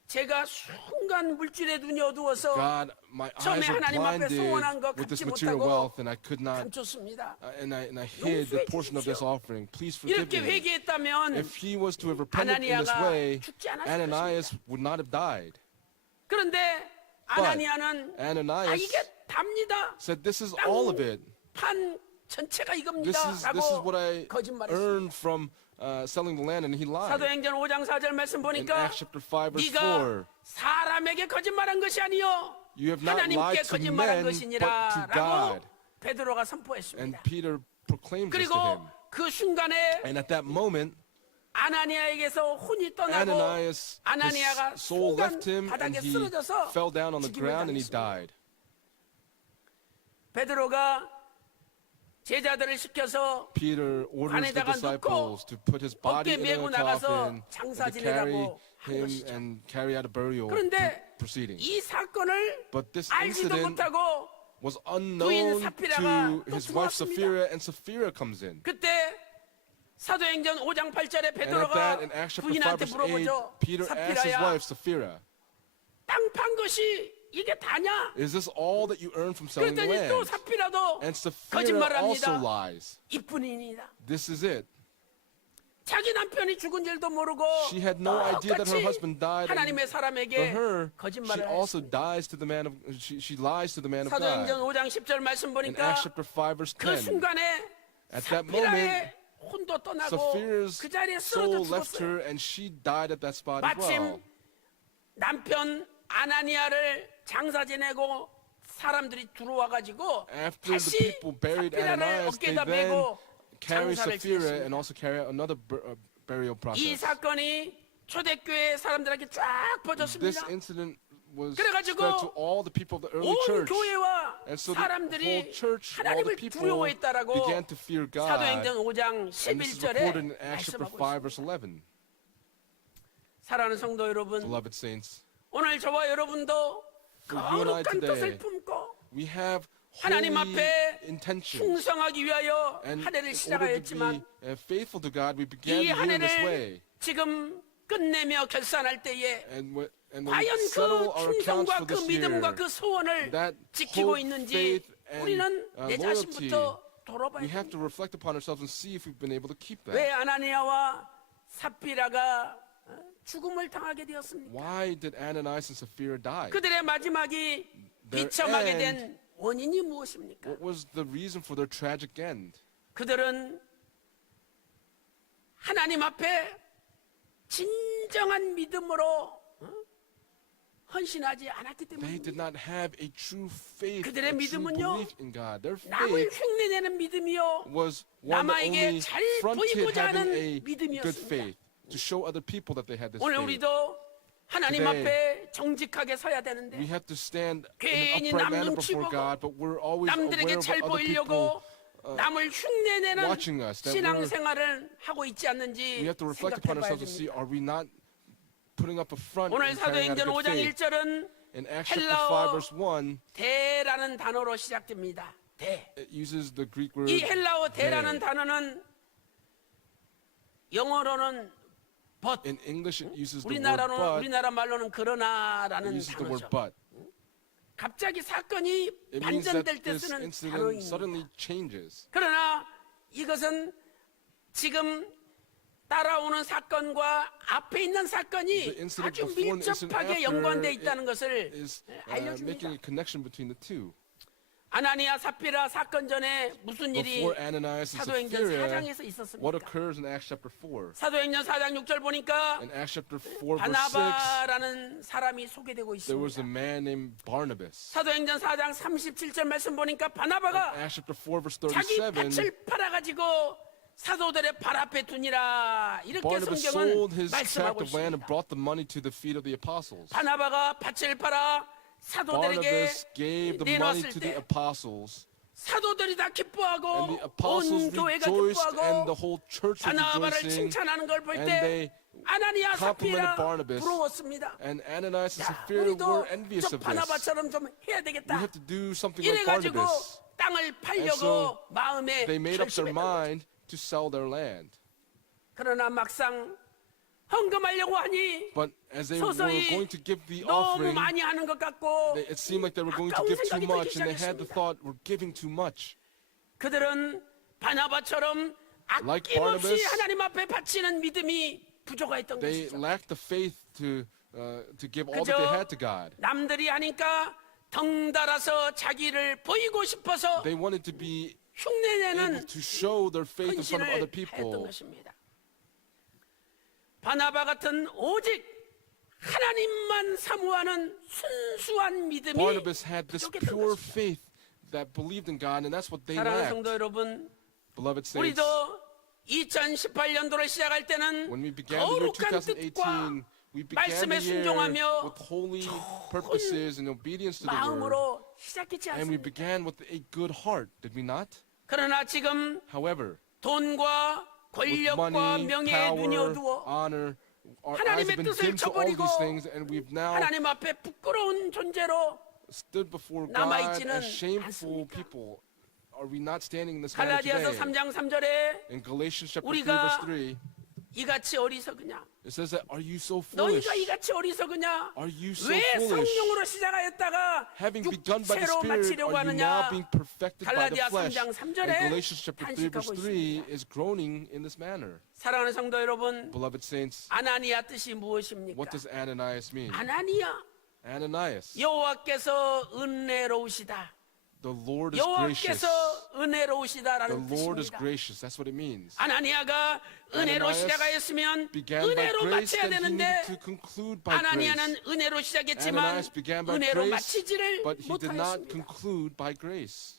제가 순간 물질에 눈이 어두워서 God, my 처음에 eyes are 하나님 앞에 blinded 송원한 거 with this 갚지 material 못하고 wealth, and I could not, 감췄습니다. and I hid the portion of this offering. Please forgive 이렇게 me. 회개했다면 If he was to have repented in this 아나니아가 way, 죽지 않았을 Ananias would not have died. 그런데 아나니아는 Ananias 이게 답니다. said, "This is all of it. 판 전체가 This 이겁니다. is 라고 what I 거짓말했습니다. earned from selling the land," and he lied. 사도행전 5장 4절 말씀 In 보니까 Acts chapter 5 verse 네가 4, 사람에게 거짓말한 것이 아니요 you have not 하나님께 lied to 거짓말한 men, but 것이니라 to 라고 God. 베드로가 And 선포했습니다. Peter proclaimed this to 그리고 him. 그 순간에 And at that moment, 아나니아에게서 혼이 떠나고 Ananias, 아나니아가 his soul 순간 left him, and 바닥에 he 쓰러져서 fell down on the 죽임을 ground, and he 당했습니다. died. 베드로가 제자들을 시켜서 Peter orders the 관에다가 disciples to put his body 어깨 in a 메고 나가서 coffin 장사 and to carry 지내라고 한 him 것이죠. and carry out a burial 그런데 proceeding. 이 사건을 But this 알지도 incident 못하고 was 부인 unknown 사피라가 to 또 his wife 들어왔습니다. Sapphira, and Sapphira comes in. 그때 사도행전 5장 8절에 And at 베드로가 that, in Acts chapter 5 부인한테 verse 8, 물어보죠. Peter asks his 사피라야 wife Sapphira, 땅 판 것이 이게 다냐? "Is this all that you earned from selling the 그랬더니 또 land?" 사피라도 And Sapphira 거짓말을 also 합니다. lies. 이뿐입니다. This is it. 자기 남편이 죽은 줄도 모르고 She had no idea that her 똑같이 husband died. 하나님의 And 사람에게 for her, she 거짓말을 also 했습니다. dies to the man of. She lies to the man of 사도행전 God. 5장 10절 말씀 In 보니까 Acts chapter 5 verse 그 10, 순간에 at that moment, 사피라의 혼도 떠나고 Sapphira's 그 자리에 soul 쓰러져 left her, 죽었어요. and she died at that spot as well. 마침 남편 아나니아를 장사 지내고 사람들이 들어와 가지고 After the 다시 people buried 사피라를 Ananias, they 어깨에다 then 메고 carry 장사를 Sapphira 지냈습니다. and also carry out another burial 이 process. 사건이 초대교회 사람들에게 쫙 This 퍼졌습니다. incident was 그래가지고 spread to all the people of the early 온 church. 교회와 And so the whole 사람들이 church, all the 하나님을 people 두려워했다라고 began to fear God. 사도행전 5장 And this is 11절에 recorded in Acts chapter 말씀하고 5 있습니다. verse 11. 사랑하는 성도 여러분, Beloved saints, 오늘 저와 여러분도 For you and I 거룩한 today, 뜻을 품고 we have 하나님 holy 앞에 intentions. 충성하기 위하여 And 한 해를 in order to be 시작하였지만 faithful to God, we began 이 the 한 year in this 해를 way. 지금 끝내며 결산할 때에 And when we 과연 settle 그 our accounts 충성과 for 그 this year, 믿음과 그 소원을 that 지키고 hope, 있는지 faith, and 우리는 내 loyalty, 자신부터 돌아봐야 we have 됩니다. to reflect upon ourselves and see if we've been able to keep 왜 that. 아나니아와 삽비라가 죽음을 당하게 되었습니까? Why did Ananias and Sapphira die? 그들의 마지막이 Their 비참하게 end- 된 원인이 무엇입니까? What was the reason for their tragic end? 그들은 하나님 앞에 진정한 믿음으로 헌신하지 않았기 They did 때문입니다. not have a true faith, 그들의 a true 믿음은요, belief in God. Their 남을 faith 흉내내는 믿음이요, was one that 남에게 only 잘 fronted 보이고자 having 하는 a good 믿음이었습니다. faith to show other people that they had this 오늘 faith. 우리도 하나님 Today, 앞에 정직하게 서야 We 되는데 have to stand in 괜히 an upright 남 manner 눈치 before 보고 God, but we're always 남들에게 aware of 잘 what other people. 보이려고 남을 흉내내는 watching us, that 신앙생활을 하고 있지 않는지 We have to reflect upon 생각해봐야 ourselves to see, 됩니다. are we not putting up a front 오늘 and carrying out a 사도행전 good 5장 faith? 1절은 In Acts chapter 헬라어 5 verse 1, 대라는 단어로 시작됩니다. 대. it uses the Greek word 이 헬라어 대라는 대. 단어는 영어로는 but, In English, it uses the word but. 우리나라 말로는 It 그러나라는 uses the word 단어죠. but. 갑자기 사건이 It means that 반전될 때 this 쓰는 incident 단어입니다. suddenly changes. 그러나 이것은 지금 따라오는 사건과 앞에 있는 사건이 The incident 아주 before and the incident 밀접하게 after 연관되어 있다는 것을 is making 알려줍니다. a connection between the two. 아나니아 사피라 사건 전에 무슨 일이 Before Ananias and 사도행전 Sapphira, 4장에서 what 있었습니까? occurs in Acts chapter 4? 사도행전 4장 6절 보니까 In Acts chapter 4, verse 6, 바나바라는 사람이 소개되고 there was a 있습니다. man named Barnabas. 사도행전 4장 37절 말씀 보니까 바나바가 Acts chapter 4, verse 자기 37, 밭을 팔아가지고 사도들의 발 앞에 두니라 이렇게 Barnabas 성경은 sold his 말씀하고 tract of land and 있습니다. brought the money to the feet of the apostles. 바나바가 밭을 팔아 사도들에게 Barnabas gave the money 내놓았을 to the 때 apostles, 사도들이 다 and 기뻐하고 the apostles 온 교회가 rejoiced, and 기뻐하고 the whole church was 바나바를 rejoicing, 칭찬하는 걸 볼 and 때 they 아나니아 complimented 사피라 Barnabas, 부러웠습니다. and Ananias and 야, Sapphira 우리도 were envious 저 of this. 바나바처럼 좀 해야 We 되겠다. have to do something like 이래가지고 Barnabas. 땅을 And 팔려고 so 마음에 they made up their 결심했던 거죠. mind to sell their land. 그러나 막상 헌금하려고 하니 But as they were 서서히 going to give the 너무 offering, 많이 하는 것 같고 it seemed like they were going to 아까운 give too 생각이 much, 들기 and they had the 시작했습니다. thought, we're giving too much. 그들은 바나바처럼 Like 아낌없이 Barnabas, 하나님 앞에 바치는 믿음이 부족했던 They 것이죠. lacked the faith to give all that they had to God. 남들이 하니까 덩달아서 자기를 보이고 싶어서 They wanted to be able 흉내내는 to show their faith in front of other 헌신을 했던 people. 것입니다. 바나바 같은 오직 하나님만 사모하는 순수한 믿음이 Barnabas had this 부족했던 pure 것입니다. faith that believed in God, and that's what they 사랑하는 lacked. 성도 여러분, Beloved saints, 우리도 2018년도를 시작할 때는 when we began the year 거룩한 뜻과 2018, we began 말씀에 the year 순종하며 with holy purposes and obedience to the word. 마음으로 시작했지 And we 않습니까? began with a good heart, did we not? 그러나 지금 However, 돈과 with 권력과 money, 명예에 눈이 power, 어두워 honor, our eyes 하나님의 have been 뜻을 dim to all 저버리고 these things, and we've now 하나님 앞에 부끄러운 존재로 stood before God 남아있지는 as shameful 않습니까? people. Are we not standing in this manner 갈라디아서 today? 3장 3절에 In Galatians chapter 3, 우리가 verse 3, 이같이 어리석으냐? it says that, are you so foolish? 너희가 이같이 어리석으냐? Are you so 왜 foolish? 성령으로 시작하였다가 Having begun by the 육체로 Spirit, 마치려고 are you 하느냐? now being perfected by the 갈라디아 flesh? 3장 3절에 And Galatians chapter 3, verse 탄식하고 3 is groaning in this manner. 사랑하는 성도 여러분, Beloved saints, 아나니아 뜻이 무엇입니까? what does Ananias mean? 아나니아, Ananias, 여호와께서 은혜로우시다. the Lord is gracious. 여호와께서 은혜로우시다라는 The Lord is 뜻입니다. gracious. That's what it means. 아나니아가 은혜로 Ananias 시작하였으면 began by 은혜로 grace, 마쳐야 then he 되는데 needed to conclude by grace. 아나니아는 은혜로 시작했지만 Ananias began by 은혜로 grace, 마치지를 but he did not 못하였습니다. conclude by grace.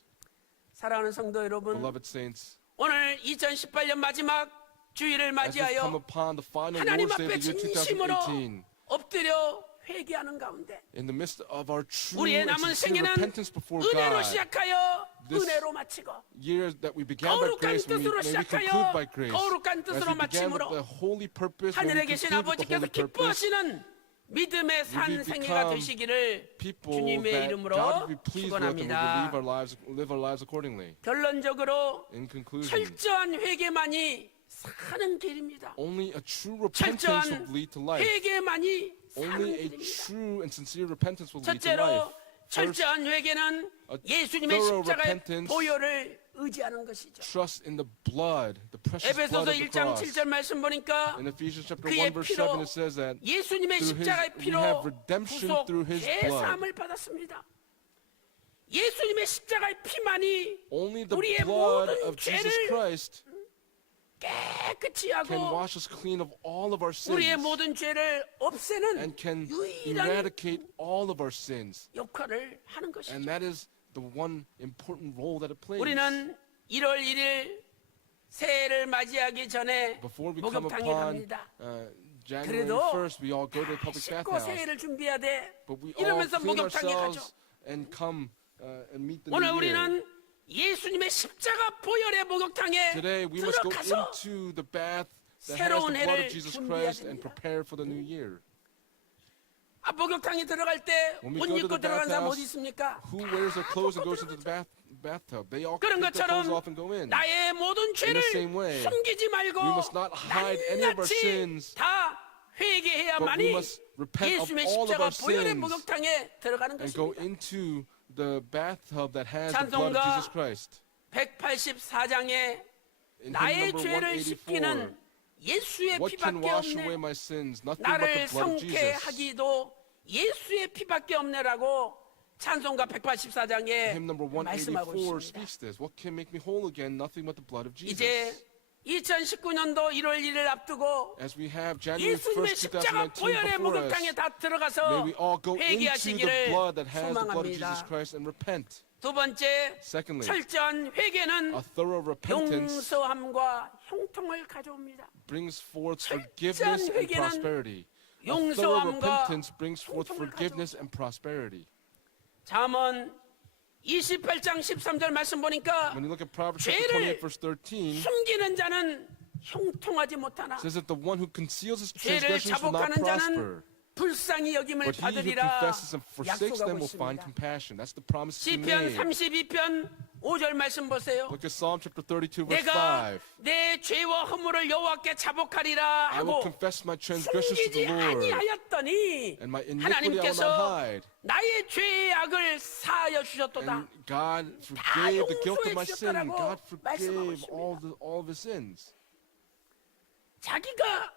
사랑하는 성도 여러분, Beloved saints, 오늘 2018년 마지막 주일을 as we come 맞이하여 upon the final 하나님 Lord's Day 앞에 of the year 진심으로 2018, 엎드려 회개하는 가운데 in the midst of our true 우리의 and 남은 sincere 생애는 repentance before 은혜로 God, 시작하여 This 은혜로 마치고 years that we began by 거룩한 grace, may 뜻으로 we 시작하여 conclude by grace. 거룩한 As 뜻으로 we began 마침으로 with the holy purpose, may 하늘에 we 계신 conclude with the 아버지께서 holy purpose. 기뻐하시는 믿음의 산 we 생애가 become 되시기를 People 주님의 that 이름으로 God will be pleased with and we will 축원합니다. live our lives accordingly. 결론적으로 In conclusion, 철저한 회개만이 사는 길입니다. only a true repentance will 철저한 lead to life. 회개만이 사는 Only a 길입니다. true and sincere repentance will lead to life. 첫째로 철저한 회개는 a 예수님의 thorough 십자가의 repentance 보혈을 의지하는 것이죠. trust in the blood, the precious blood 에베소서 of the 1장 cross. 7절 말씀 보니까 In Ephesians chapter 그의 1 verse 피로 7 it says that 예수님의 through 십자가의 we 피로 have redemption 구속 through his 죄사함을 받았습니다. 예수님의 십자가의 피만이 only the 우리의 blood 모든 of Jesus 죄를 Christ 깨끗이 can 하고 wash us clean of all of our 우리의 sins 모든 죄를 없애는 and can 유일한 eradicate all of our sins. 역할을 하는 And 것이죠. that is the one important role that it plays. 우리는 1월 1일 새해를 맞이하기 전에 Before we come 목욕탕에 upon 갑니다. January 그래도 1st, we all go to the public 씻고 bathhouse. 새해를 준비해야 돼. But we all 이러면서 clean 목욕탕에 가죠. ourselves and come and meet the 오늘 new year. 우리는 예수님의 십자가 보혈의 목욕탕에 Today we must go 들어가서 into the bath that has 새로운 the blood 해를 of Jesus 준비해야 Christ and 됩니다. prepare for the new year. 목욕탕에 들어갈 때 When we 옷 go to 입고 the 들어간 사람 어디 bathhouse, 있습니까? Who wears their clothes and 벗고 goes into the 들어가죠. bathtub? They all 그런 take their clothes off 것처럼 and go in. 나의 모든 죄를 same way, 숨기지 말고 we must not hide any of our 낱낱이 sins, 다 But 회개해야만이 we must repent of 예수님의 all of 십자가 our 보혈의 sins 목욕탕에 들어가는 and go 것입니다. into the bathtub that has the blood of 찬송가 Jesus Christ. 184장에 In hymn 나의 number 죄를 184, 씻기는 예수의 what can 피밖에 wash away 없네. my sins? Nothing but the 나를 blood of 성케 Jesus. 하기도 예수의 피밖에 없네라고 찬송가 184장에 Hymn number 말씀하고 184 있습니다. speaks this. What can make me whole again? Nothing but the blood of Jesus. 이제 2019년도 1월 1일 앞두고 As we have January 예수님의 1st, 십자가 2019 보혈의 before 목욕탕에 us, 다 may 들어가서 we all go into the 회개하시기를 blood that has the blood of Jesus 소망합니다. Christ and repent. 두 번째, Secondly, 철저한 회개는 a thorough repentance 용서함과 형통을 가져옵니다. brings forth 철저한 forgiveness and 회개는 prosperity. A thorough 용서함과 repentance brings forth 형통을 forgiveness and prosperity. 잠언 28장 13절 말씀 보니까 When you look at Proverbs chapter 죄를 28, verse 13, 숨기는 자는 형통하지 못하나 it says that the one who conceals his 죄를 transgressions will not 자복하는 prosper. 자는 불쌍히 여김을 But he who 받으리라 confesses and forsakes them 약속하고 will find 있습니다. compassion. That's the promise he 시편 made. 32편 5절 말씀 보세요. Look at Psalm chapter 32, verse 내가 5. 내 죄와 허물을 여호와께 자복하리라 I will 하고 confess my transgressions to 숨기지 the Lord, 아니하였더니 and my iniquity I will not 하나님께서 hide. 나의 죄의 악을 사하여 주셨도다. And God forgave the guilt of my sin. 용서해 God 주셨다라고 말씀하고 forgave all of his sins. 자기가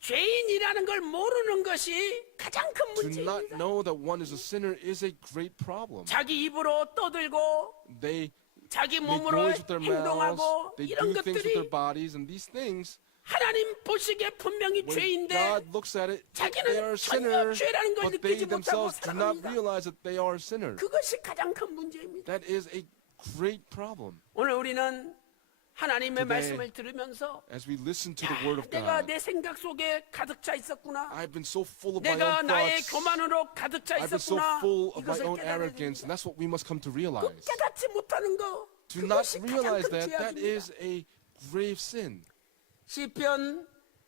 죄인이라는 걸 모르는 것이 가장 큰 To not 문제입니다. know that one is a sinner is a great problem. 자기 입으로 떠들고 They 자기 make 몸으로 noise with their mouths, 행동하고 they 이런 do things with their 것들이 bodies, and these things, 하나님 보시기에 분명히 when 죄인데 God looks at it, they are 자기는 a 전혀 sinner, 죄라는 걸 but they 느끼지 못하고 themselves do not 살아갑니다. realize that they are a sinner. 그것이 가장 큰 문제입니다. That is a great problem. 오늘 우리는 하나님의 Today, 말씀을 들으면서 As we listen to the word of 내가 God, 내 생각 속에 가득 차 있었구나. I've been so full of my 내가 own 나의 thoughts. 교만으로 가득 차 I've been so 있었구나. full of my 이것을 own 깨달아야 arrogance, 됩니다. and that's what we must come to 그 realize. 깨닫지 못하는 거 Do not 그것이 가장 realize 큰 that that is 죄악입니다. a grave sin. 시편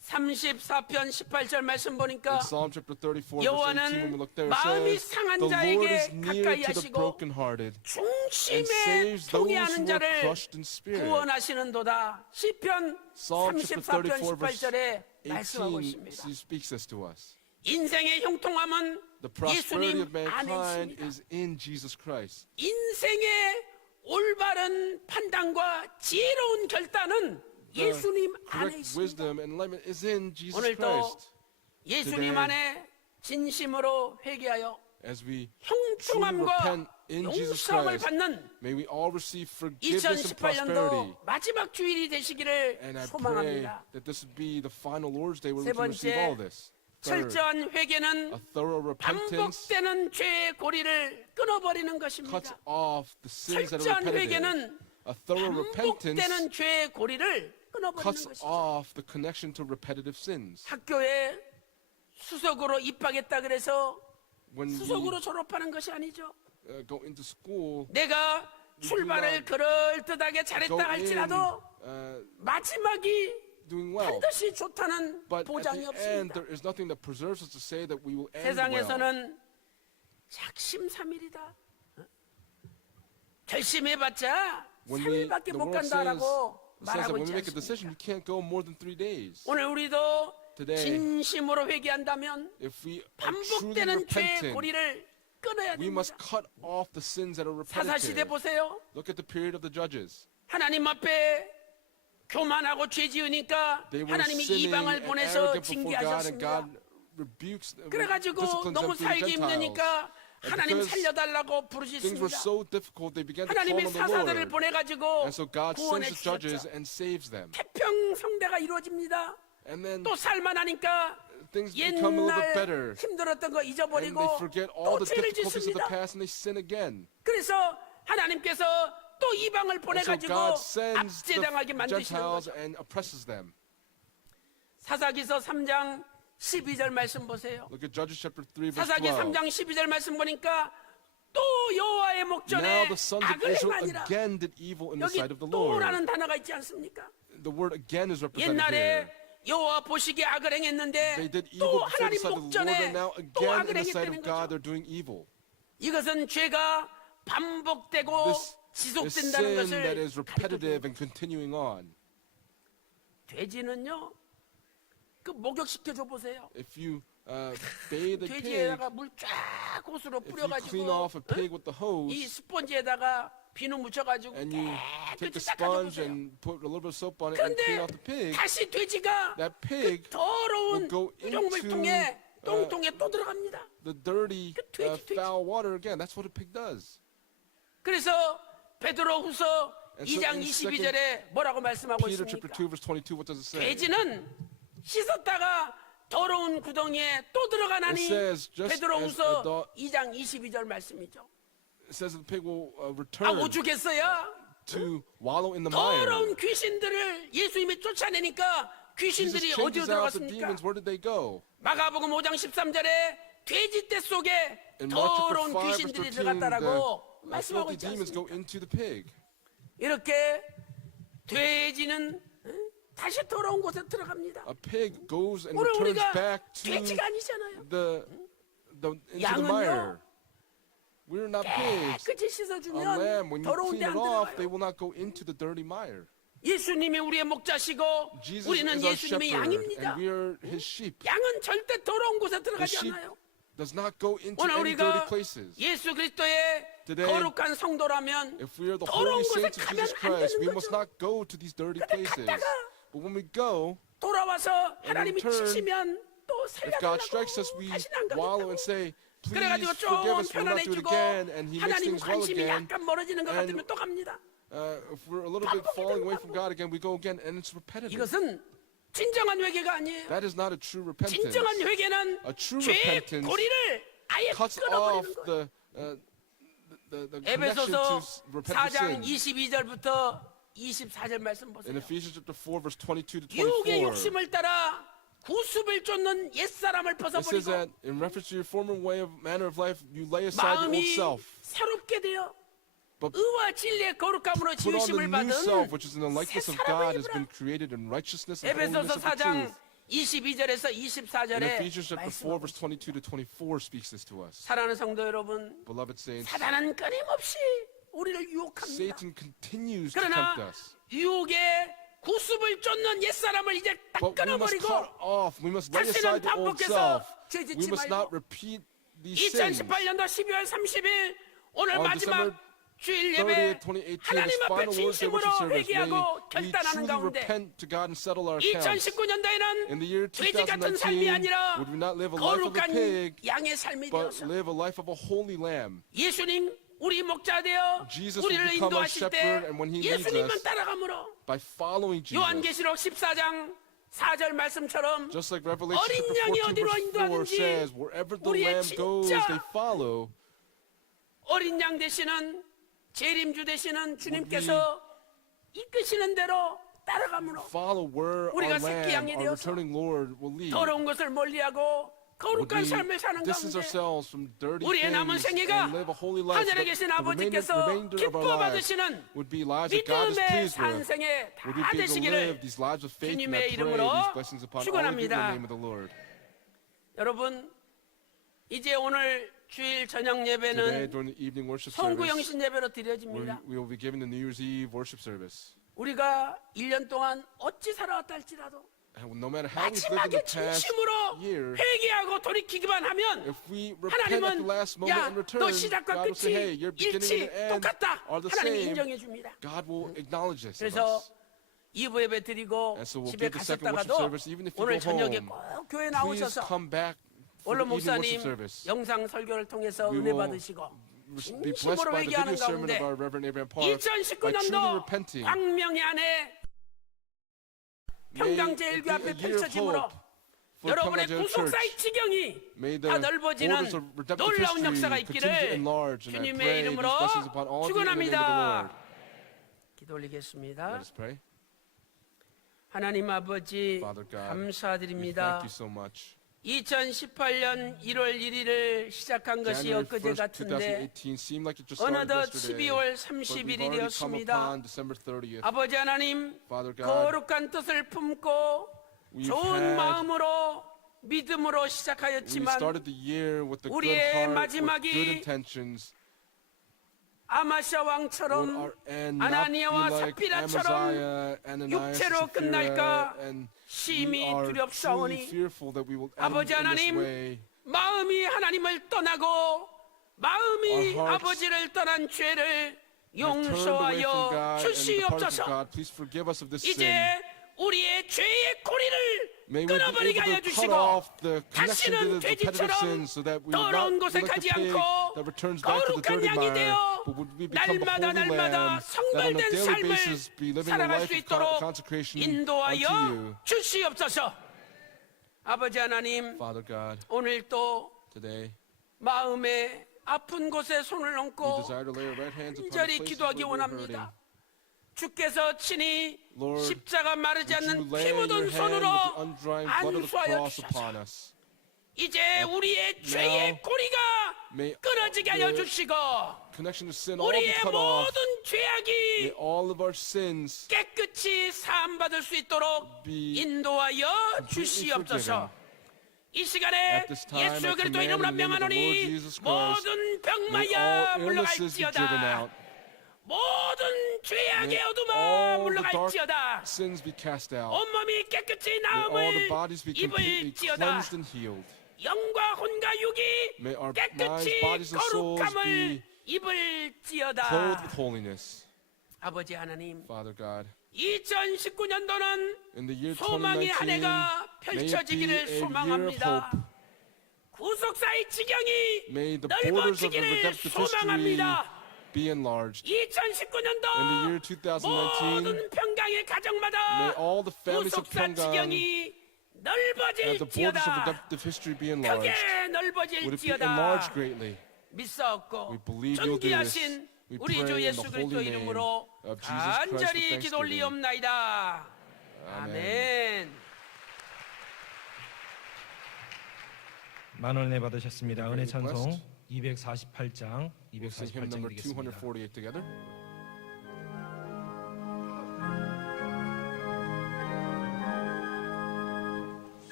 34편 18절 말씀 In 보니까 Psalm chapter 34, verse 18, when we 여호와는 look there, 마음이 it says, 상한 the Lord 자에게 is near 가까이 to the 하시고 brokenhearted and 중심에 saves those 통해하는 who are 자를 crushed in spirit. 구원하시는도다. 시편 Psalm chapter 34편 34, verse 18절에 말씀하고 18 있습니다. speaks this to us. 인생의 형통함은 The prosperity 예수님 of 안에 mankind 있습니다. is in Jesus Christ. 인생의 올바른 판단과 지혜로운 결단은 예수님 안에 Correct 있습니다. wisdom and enlightenment is in Jesus 오늘도 Christ. 예수님 Today, 안에 진심으로 회개하여 As we truly 형통함과 repent in Jesus 용서함을 Christ, 받는 may we all receive forgiveness and prosperity. 2018년도 마지막 주일이 되시기를 And I pray 소망합니다. that this would be the final Lord's Day where 세 we can receive 번째, all this. Third, 철저한 회개는 a thorough repentance 반복되는 죄의 고리를 끊어버리는 cuts 것입니다. off the sins that are 철저한 repetitive. 회개는 A thorough repentance 반복되는 죄의 고리를 끊어버리는 cuts 것이죠. off the connection to repetitive sins. 학교에 수석으로 입학했다 그래서 When we 수석으로 졸업하는 것이 아니죠. go into school, 내가 출발을 그럴듯하게 go 잘했다 in 할지라도 마지막이 doing well. 반드시 좋다는 But at 보장이 the end, 없습니다. there is nothing that preserves us to say that we will end well. 세상에서는 작심삼일이다. 결심해봤자 When we, 3일밖에 the 못 world 간다라고 says that 말하고 when 있지 we make a decision, 않습니까? you can't go more than 3 days. 오늘 우리도 Today, 진심으로 회개한다면 If we are truly 반복되는 죄의 repentant, 고리를 끊어야 we must 됩니다. cut off the sins that are 사사시대 repetitive. 보세요. Look at the period of the judges. 하나님 앞에 교만하고 죄 지으니까 They were 하나님이 sinning 이방을 and 보내서 arrogant before God, and 징계하셨습니다. God rebukes them, 그래가지고 disciplines them 너무 through the 살기 Gentiles. 힘드니까 And 하나님 because 살려달라고 Things were 부르셨습니다. so difficult, they began to call 하나님이 on the 사사들을 Lord. 보내가지고 And so God 구원해 sends the judges 주셨죠. and saves them. 태평성대가 이루어집니다. And then 또 살만하니까 things become a little bit 옛날 better. 힘들었던 거 And 잊어버리고 they forget all 또 the 죄를 difficulties of the 짓습니다. past and they sin again. 그래서 하나님께서 또 이방을 And so 보내가지고 God sends 압제당하게 the 만드시는 Gentiles 거죠. and oppresses them. 사사기서 3장 12절 말씀 보세요. Look at Judges chapter 3, verse 사사기 12. 3장 12절 말씀 보니까 또 여호와의 Now 목전에 the sons of 악을 Israel 행하니라. again did evil in the 여기 sight of the Lord. 또라는 단어가 있지 않습니까? The word again is represented here. 옛날에 여호와 보시기에 악을 행했는데 They did evil 또 before the 하나님 sight of the Lord, 목전에 and now 또 again 악을 in the sight 행했다는 of God 거죠. they're doing evil. 이것은 죄가 반복되고 This is 지속된다는 sin that is 것을 repetitive 가리켜줍니다. and continuing on. 돼지는요, 그 목욕시켜 줘 보세요. If you bathe a pig, 돼지에다가 물 쫙 호수로 if you clean 뿌려가지고 off a pig with the 이 hose, 스펀지에다가 비누 묻혀가지고 and you take 깨끗이 a sponge 닦아줘보세요. and put a little bit of soap on it and clean 그런데 off the pig, 다시 돼지가 that pig 더러운 will go 유령물통에 똥통에 또 들어갑니다. the dirty, 돼지. foul water again. That's what a pig does. 그래서 베드로후서 And so 2장 in 22절에 뭐라고 말씀하고 Peter chapter 있습니까? 2 verse 22, what does it say? 돼지는 씻었다가 더러운 구덩이에 또 들어가나니 It says, just as 베드로후서 a dog- 2장 22절 말씀이죠. It says that the pig will 아 return 오죽했어요? to wallow in the mire. 더러운 귀신들을 예수님이 쫓아내니까 Jesus 귀신들이 어디로 chases out the 들어갔습니까? demons. Where did they go? 마가복음 5장 13절에 돼지떼 속에 In Mark chapter 더러운 5 verse 귀신들이 13, 들어갔다라고 the 말씀하고 filthy 있지 demons go 않습니까? into the pig. 이렇게 돼지는 다시 더러운 곳에 들어갑니다. A pig goes and 오늘 returns 우리가 back to 돼지가 아니잖아요. into the 양은요? mire. We're not pigs. 깨끗이 A 씻어주면 lamb, when you 더러운 clean 데 it 안 off, they 들어가요. will not go into the dirty mire. 예수님이 우리의 목자시고 Jesus 우리는 is our 예수님의 shepherd, 양입니다. and we are his sheep. 양은 절대 더러운 곳에 The 들어가지 sheep 않아요. does not go into 오늘 any dirty 우리가 places. 예수 그리스도의 Today, 거룩한 성도라면 If we are the 더러운 holy 곳에 saints of 가면 Jesus 안 Christ, 되는 we must 거죠. not go to these dirty 근데 places. 갔다가 But when we go, 돌아와서 하나님이 return, 치시면 또 if God strikes us, 살려달라고 we 다시는 안 wallow 가겠다고. and say, please 그래가지고 forgive 좀 us, we'll not do it 편안해지고 again. And he makes 하나님 things well 관심이 again. 약간 멀어지는 것 And 같으면 또 갑니다. If we're a little bit falling away from God again, we go again, and it's repetitive. 이것은 진정한 회개가 아니에요. That is not a true repentance. 진정한 회개는 A true 죄의 repentance 고리를 아예 Cuts 끊어버리는 off 거예요. the connection to 에베소서 repentant 4장 sin. 22절부터 24절 말씀 In 보세요. Ephesians chapter 4, verse 22 to 유혹의 24, 욕심을 따라 구습을 쫓는 옛사람을 it says 벗어버리고 that in reference to your former way of manner of life, you lay aside the old 마음이 self, 새롭게 되어 but 의와 진리의 거룩함으로 put on 지으심을 the new 받은 self, which is in the 새 likeness of 사람을 God, has 입으라. been created in righteousness and 에베소서 holiness of the 4장 truth. 22절에서 In 24절에 Ephesians chapter 4, verse 22 to 24 speaks this to us. 사랑하는 성도 여러분, Beloved saints, 사단은 끊임없이 우리를 유혹합니다. Satan continues to 그러나 tempt us. 유혹의 구습을 쫓는 옛사람을 이제 딱 But we must 끊어버리고 cut off, we must lay 다시는 aside the old 반복해서 self. 죄 We 짓지 must not 말고 repeat these sins. 2018년도 12월 30일 오늘 On 마지막 December 주일 30th, 예배 2018, 하나님 this 앞에 final Lord's Day 진심으로 worship service, may 회개하고 we 결단하는 truly 가운데 repent to God and settle our accounts. 2019년도에는 In the year 돼지 같은 삶이 2019, 아니라 would we not live a life of a 거룩한 pig, 양의 삶이 but 되어서 live a life of a holy lamb? 예수님 우리 목자 되어 Jesus will 우리를 become our 인도하실 때 shepherd, and when he leads 예수님만 us, 따라가므로 By following Jesus. 요한계시록 14장 4절 말씀처럼 Just like Revelation 어린 chapter 양이 14 어디로 verse 4 인도하든지 says, wherever the 우리의 lamb goes, 진짜 they follow. 어린 양 되시는 재림주 되시는 주님께서 이끄시는 대로 따라가므로 Follow where 우리가 our 새끼 양이 lamb, our 되어서 returning Lord, will lead. 더러운 것을 멀리하고 Would 거룩한 we 삶을 사는 distance 가운데 ourselves from dirty 우리의 남은 things 생애가 and live a holy life? 하늘에 So that 계신 the 아버지께서 remainder of our 기뻐 lives 받으시는 would be lives that God is 믿음의 pleased with. 산생에 Would we 다 be able to live 되시기를 these lives of faith, and 주님의 I pray 이름으로 these blessings upon all of you in the 축원합니다. name of the Lord. 여러분 이제 오늘 주일 저녁 Today, 예배는 during the evening worship 성구 service, 영신 예배로 드려집니다. we will be giving the New Year's Eve worship service. 우리가 1년 동안 어찌 살아왔다 할지라도 And no matter how we've lived 마지막에 in the past 진심으로 year, 회개하고 돌이키기만 하면 if we repent at the 하나님은 last moment 야, and return, 너 시작과 God will say, hey, 끝이 your beginning 일치 and end 똑같다. are the 하나님이 same. 인정해 줍니다. God will acknowledge this of 그래서 us. 2부 예배 드리고 And so we'll 집에 give the second worship 가셨다가도 service, even if you 오늘 go 저녁에 home. 꼭 교회 Please 나오셔서 come back for 원로 the evening worship 목사님 service. 영상 설교를 통해서 We 은혜 will 받으시고 be blessed 진심으로 by the 회개하는 video sermon 가운데 of our Reverend Abraham Park. By truly 2019년도 repenting, 광명의 안에 may 평강제일교 it be 앞에 a year of 펼쳐짐으로 hope for 여러분의 평강제일 구속사의 Church. 지경이 May 다 the 넓어지는 borders of redemptive 놀라운 역사가 history continue to 있기를 enlarge, and I 주님의 pray these 이름으로 blessings upon all of you in the name of the 축원합니다. Lord. 기도 올리겠습니다. Let us pray. 하나님 아버지 Father God, we 감사드립니다. thank you so much. 2018년 1월 1일을 시작한 것이 January 엊그제 1st, 같은데 2018 seemed like it just started 어느덧 yesterday, 12월 but we've 30일이 already come 되었습니다. upon December 30th. 아버지 하나님 Father God, 거룩한 뜻을 품고 we've 좋은 had- 마음으로 믿음으로 we 시작하였지만 started the year with a good 우리의 heart, with 마지막이 good intentions. 아마샤 Would 왕처럼 our end not be 아나니아와 like 삽비라처럼 Amaziah, Ananias, 육체로 and 끝날까 Sapphira, and we 심히 are truly 두렵사오니 fearful that we will end 아버지 in this 하나님 way. 마음이 하나님을 떠나고 마음이 Our hearts 아버지를 떠난 죄를 We have turned away from 용서하여 God and departed from 주시옵소서. God. Please forgive us of this sin. 이제 우리의 죄의 고리를 May we be 끊어버리게 able 하여 to cut 주시고 off the connection to 다시는 the repetitive 돼지처럼 sins so that we will 더러운 not 곳에 be like 가지 a pig 않고 that returns back to the 거룩한 dirty 양이 mire, 되어 but would we become the 날마다 holy 날마다 lamb that on a 성결된 daily 삶을 basis be living a 살아갈 life 수 of 있도록 consecration unto 인도하여 you. 주시옵소서. 아버지 하나님, Father God, 오늘 또 today 마음에 아픈 곳에 손을 we 얹고 desire to lay our right hands upon the 간절히 places 기도하기 where we're hurting. 원합니다. 주께서 친히 Lord, 십자가 마르지 would you 않는 lay 피 your 묻은 hand 손으로 with the undrying blood of the 안수하여 cross upon 주셔서 us. 이제 우리의 죄의 고리가 may 끊어지게 하여 the 주시고 connection to sin all be 우리의 cut off. 모든 May 죄악이 all of our sins 깨끗이 사함받을 수 있도록 be 인도하여 completely 주시옵소서. forgiven. 이 시간에 At this time, 예수 I 그리스도 command 이름으로 in the name of the Lord 명하노니 Jesus Christ, 모든 may 병마야 all illnesses be driven 물러갈지어다. out. 모든 죄악의 May 어둠아 all the 물러갈지어다. dark sins be cast out. 온몸이 깨끗이 May all the 나음을 bodies be completely 입을지어다. cleansed and healed. 영과 혼과 육이 May our minds, 깨끗이 bodies, and souls 거룩함을 be 입을지어다. clothed with holiness. 아버지 하나님, Father God, 2019년도는 in the year 소망의 한 2019, 해가 may it be 펼쳐지기를 a year of 소망합니다. hope. 구속사의 지경이 May the borders of the 넓어지기를 redemptive history 소망합니다. be enlarged. 2019년도 In the year 2019, 모든 평강의 가정마다 may all the families of 구속사 Pyongyang 지경이 and the borders of 넓어질지어다. redemptive history be enlarged. 크게 Would it be 넓어질지어다. enlarged greatly? 믿사옵고 We believe you'll do this. 존귀하신 We 우리 주 pray in 예수 the 그리스도 holy name 이름으로 of Jesus Christ with 간절히 기도 thanksgiving. 올리옵나이다. 아멘. 만원에 받으셨습니다. 은혜 Very 찬송 blessed. 248장 We'll sing hymn 248장 number 드리겠습니다. 248 together.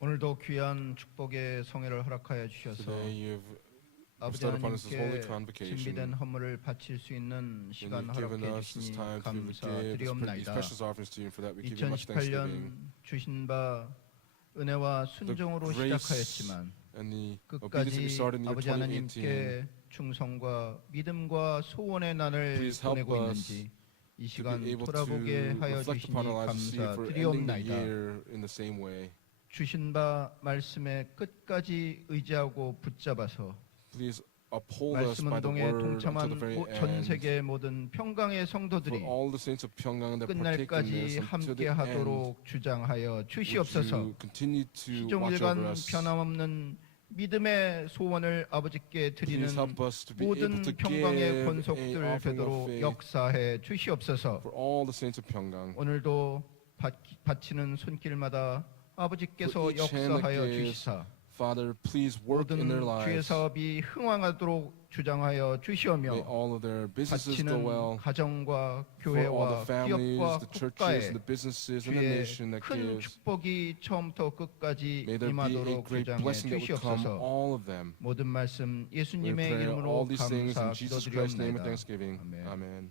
오늘도 귀한 축복의 성회를 허락하여 주셔서 Today you've 아버지 bestowed upon us this holy 하나님께 convocation. 준비된 헌물을 바칠 수 있는 And 시간 you've given 허락해 us this 주시니 time to give these 감사드리옵나이다. precious offerings to you. For that we give you much thanksgiving. 2018년 주신 바 은혜와 순종으로 grace 시작하였지만 And the obedience that we 끝까지 started in the 아버지 year 2018. 하나님께 충성과 믿음과 소원의 날을 Please help 보내고 us 있는지 이 to 시간 be able to 돌아보게 하여 reflect 주시니 upon our lives to see if we're ending the 감사드리옵나이다. year in the same way. 주신 바 말씀에 끝까지 의지하고 붙잡아서 Please uphold us 말씀 by the 운동에 word until the 동참한 very 전 end. 세계의 모든 평강의 For 성도들이 all the saints of Pyongyang that partake in 끝날까지 this until 함께 the end, 하도록 주장하여 would 주시옵소서. you continue to watch 시종일관 over us. 변함없는 믿음의 소원을 아버지께 드리는 Please help us to be able 모든 to 평강의 give a 권속들 offering of 되도록 faith 역사해 주시옵소서. for all the saints of Pyongyang. 오늘도 바치는 손길마다 아버지께서 For each hand that 역사하여 gives, 주시사 Father, please work in their 모든 주의 lives. 사업이 흥왕하도록 주장하여 May 주시오며 all of their businesses go 바치는 well. 가정과 For all 교회와 the families, 기업과 the churches, 국가에 and the businesses, and the 주의 nation that 큰 gives. 축복이 처음부터 끝까지 May there be a 임하도록 great 주장해 blessing that would come, 주시옵소서. all of them. 모든 말씀 We 예수님의 pray 이름으로 all these things in 감사 Jesus Christ's name 기도드리옵나이다. with thanksgiving. 아멘. Amen.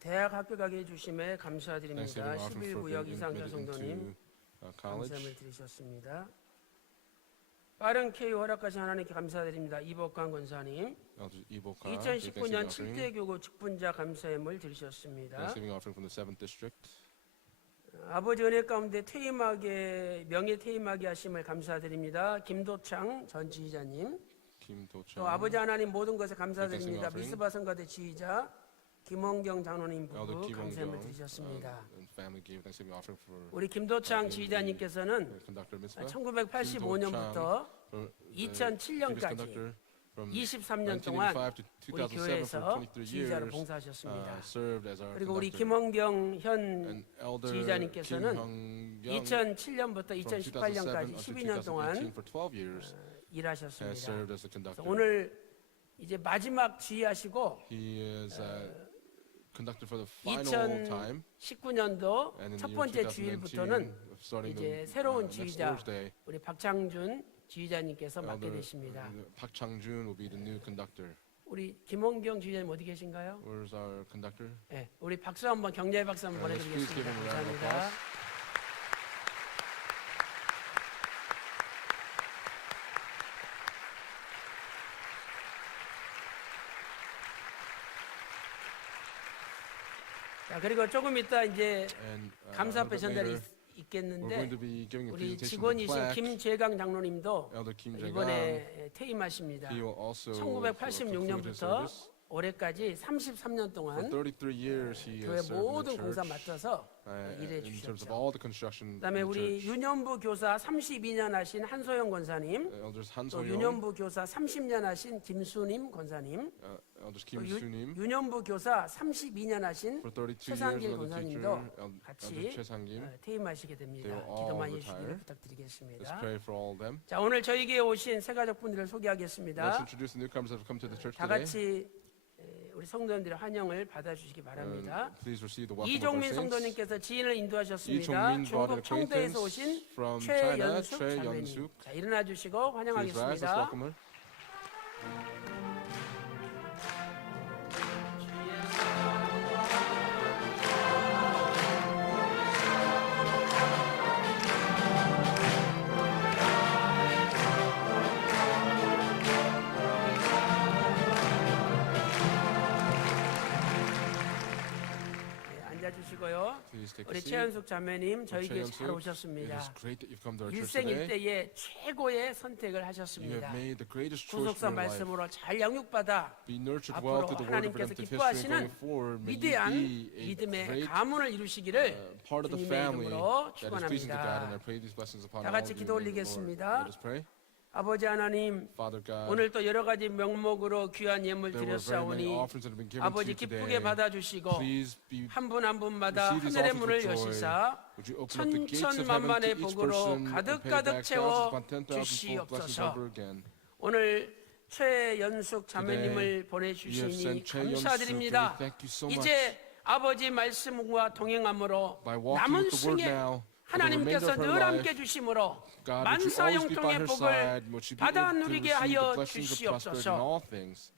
대학 합격하게 해주심에 감사드립니다. Thanksgiving offering for 11구역 being 이상자 admitted 성도님 into college. 감사함을 드리셨습니다. 빠른 KO 허락하신 하나님께 감사드립니다. 이복강 권사님 Elder Iboka, 2019년 Thanksgiving 7대 교구 직분자 감사함을 드리셨습니다. offering from the 7th district. 아버지 은혜 가운데 퇴임하게 명예 퇴임하게 하심을 감사드립니다. 김도창 전 지휘자님, Kim Do-chang. 또 아버지 하나님 모든 것에 감사드립니다. Thanksgiving offering. 미스바 성가대 지휘자 김원경 장로님 Elder 부부 Kim 감사함을 Won-kyung, 드리셨습니다. and family gave Thanksgiving offering for 우리 김도창 지휘자님께서는 conductor mitzvah. 1985년부터 For the 2007년까지 previous conductor from 23년 동안 1985 to 우리 2007 교회에서 for 23 지휘자로 years 봉사하셨습니다. served as our 그리고 우리 conductor. 김원경 현 And Elder 지휘자님께서는 Kim Hyung-young 2007년부터 from 2018년까지 2007 12년 until 2018 동안 for 12 years has 일하셨습니다. served as 그래서 a conductor. 오늘 이제 마지막 지휘하시고 He is conductor for the final time. 2019년도 And in 첫 the year 번째 2019, 주일부터는 starting 이제 the 새로운 next 지휘자 Lord's Day, 우리 박창준 지휘자님께서 맡게 Elder 되십니다. Park Chang-jun will be the new conductor. 우리 김원경 지휘자님 어디 계신가요? Where's our conductor? 네, 우리 박수 한번 격려의 박수 한번 Let's please give 보내드리겠습니다. him a round of 감사합니다. applause. 자, 그리고 조금 이따 이제 And 감사패 a little bit 전달이 later, we're 있겠는데 going to be giving a 우리 presentation of the 직원이신 plaque. 김재강 장로님도 Elder Kim Jae-gang, 이번에 퇴임하십니다. he will also conclude his 1986년부터 service. 올해까지 33년 For 동안 33 years he 교회 has served in 모든 the 공사 church 맡아서 일해 in terms 주셨죠. of all the construction in 그다음에 the 우리 church. 윤현부 교사 32년 하신 한소영 권사님, Elders Han 또 So-young, 윤현부 교사 30년 하신 김수님 권사님, Elders 또 Kim Soo-nim, 윤현부 교사 32년 하신 for 32 years 최상길 another teacher, 권사님도 Elder 같이 Choi Sang-kim. 퇴임하시게 됩니다. They will all 기도 많이 retire. 해주시기를 Let's 부탁드리겠습니다. pray for all of them. 자, 오늘 저희에게 오신 새 가족분들을 Let's 소개하겠습니다. introduce the newcomers that have come to the church 다 today. 같이 우리 성도님들의 환영을 받아주시기 바랍니다. Please receive the welcome of our 이종민 saints. 성도님께서 지인을 인도하셨습니다. 이종민 brought an 중국 청도에서 acquaintance 오신 from China, 최연숙 Choi 자매님. Yeon-suk. 자, 일어나 주시고 Please rise. Let's 환영하겠습니다. welcome her. 네, 앉아주시고요. Please take a 우리 seat. 최연숙 자매님 저희에게 잘 Choi Yeon-suk, 오셨습니다. It is great that you've come to our church today. 일생일대의 최고의 선택을 You 하셨습니다. have made the greatest choice 후속사 in your life. 말씀으로 잘 양육받아 Be nurtured 앞으로 well through the word of 하나님께서 redemptive history and 기뻐하시는 going forward. May you 위대한 be a 믿음의 great 가문을 이루시기를 part of the 주님의 family 이름으로 that is pleasing to God, and I 축원합니다. pray these blessings upon 다 all 같이 of 기도 you in the Lord. 올리겠습니다. Let us pray. 아버지 하나님, Father God, 오늘 또 여러 가지 명목으로 귀한 예물 there were very many 드렸사오니 offerings that have been given to 아버지 you 기쁘게 today. 받아주시고 Please be 한 분 한 분마다 receive these 하늘의 offerings 문을 with joy. 여시사 Would you open up the gates of heaven to 천천만만의 each 복으로 person and pay 가득가득 back 채워 thousands upon 10,000 full blessings 주시옵소서. over again? 오늘 최연숙 자매님을 You have 보내주시니 sent Choi Yeon-suk, and we 감사드립니다. thank you so much. 이제 아버지 말씀과 동행함으로 By walking 남은 with the word 승에 now, for the 하나님께서 remainder of her 늘 life, 함께 주심으로 God, would you 만사 always be by 형통의 her 복을 side? Would she be 받아 able to 누리게 receive the 하여 blessings of prosperity in 주시옵소서. all things?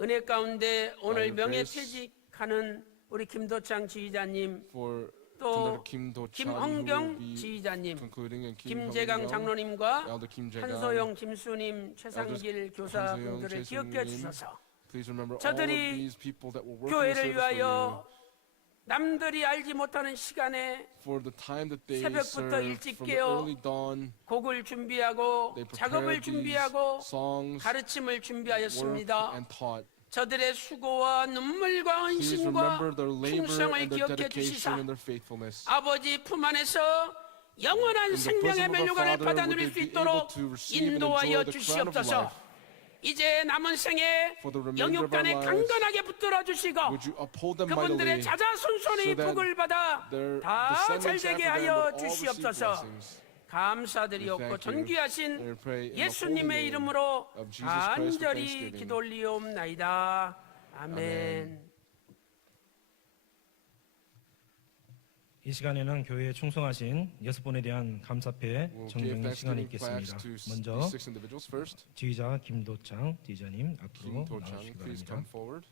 은혜 가운데 오늘 By your 명예퇴직하는 우리 김도창 지휘자님, For 또 Conductor Kim Do-chang, who will 김헌경 be 지휘자님, concluding, and Kim 김재강 Hyung-young, 장로님과 Elder Kim Jae-gang, 한소영, 김수님, 최상길 한소영, 교사분들을 기억해 최승님, 주셔서 please remember all of 저들이 these people that will work in the 교회를 service for you. 위하여 남들이 알지 못하는 시간에 For the time that they 새벽부터 serve, 일찍 from the 깨어 early dawn, 곡을 준비하고 they 작업을 prepared these 준비하고 songs, 가르침을 work, 준비하였습니다. and taught. 저들의 수고와 눈물과 Please 헌신과 remember their labor 충성을 and their 기억해 dedication 주시사 and their faithfulness. 아버지 품 안에서 영원한 In the 생명의 bosom of our 멜류관을 Father, 받아 would 누릴 they 수 be 있도록 able to receive and 인도하여 enjoy the crown of 주시옵소서. life. 이제 남은 생에 For the remainder of our 영육간에 lives, 강건하게 붙들어 주시고 would you uphold them 그분들의 mightily, 자자손손의 so that 복을 받아 their 다 descendants 잘되게 after them 하여 would all receive 주시옵소서. blessings. 감사드리옵고 We thank you 존귀하신 and pray in the holy 예수님의 name 이름으로 of Jesus Christ with 간절히 thanksgiving. 기도 올리옵나이다. 아멘. 아멘. 이 시간에는 교회에 충성하신 6분에 대한 감사패 We'll give 정명 시간이 Thanksgiving 있겠습니다. plaques to 먼저 these 6 individuals first. 지휘자 김도창 지휘자님 앞으로 Kim Do-chang, 나와주시기 please 바랍니다. come forward.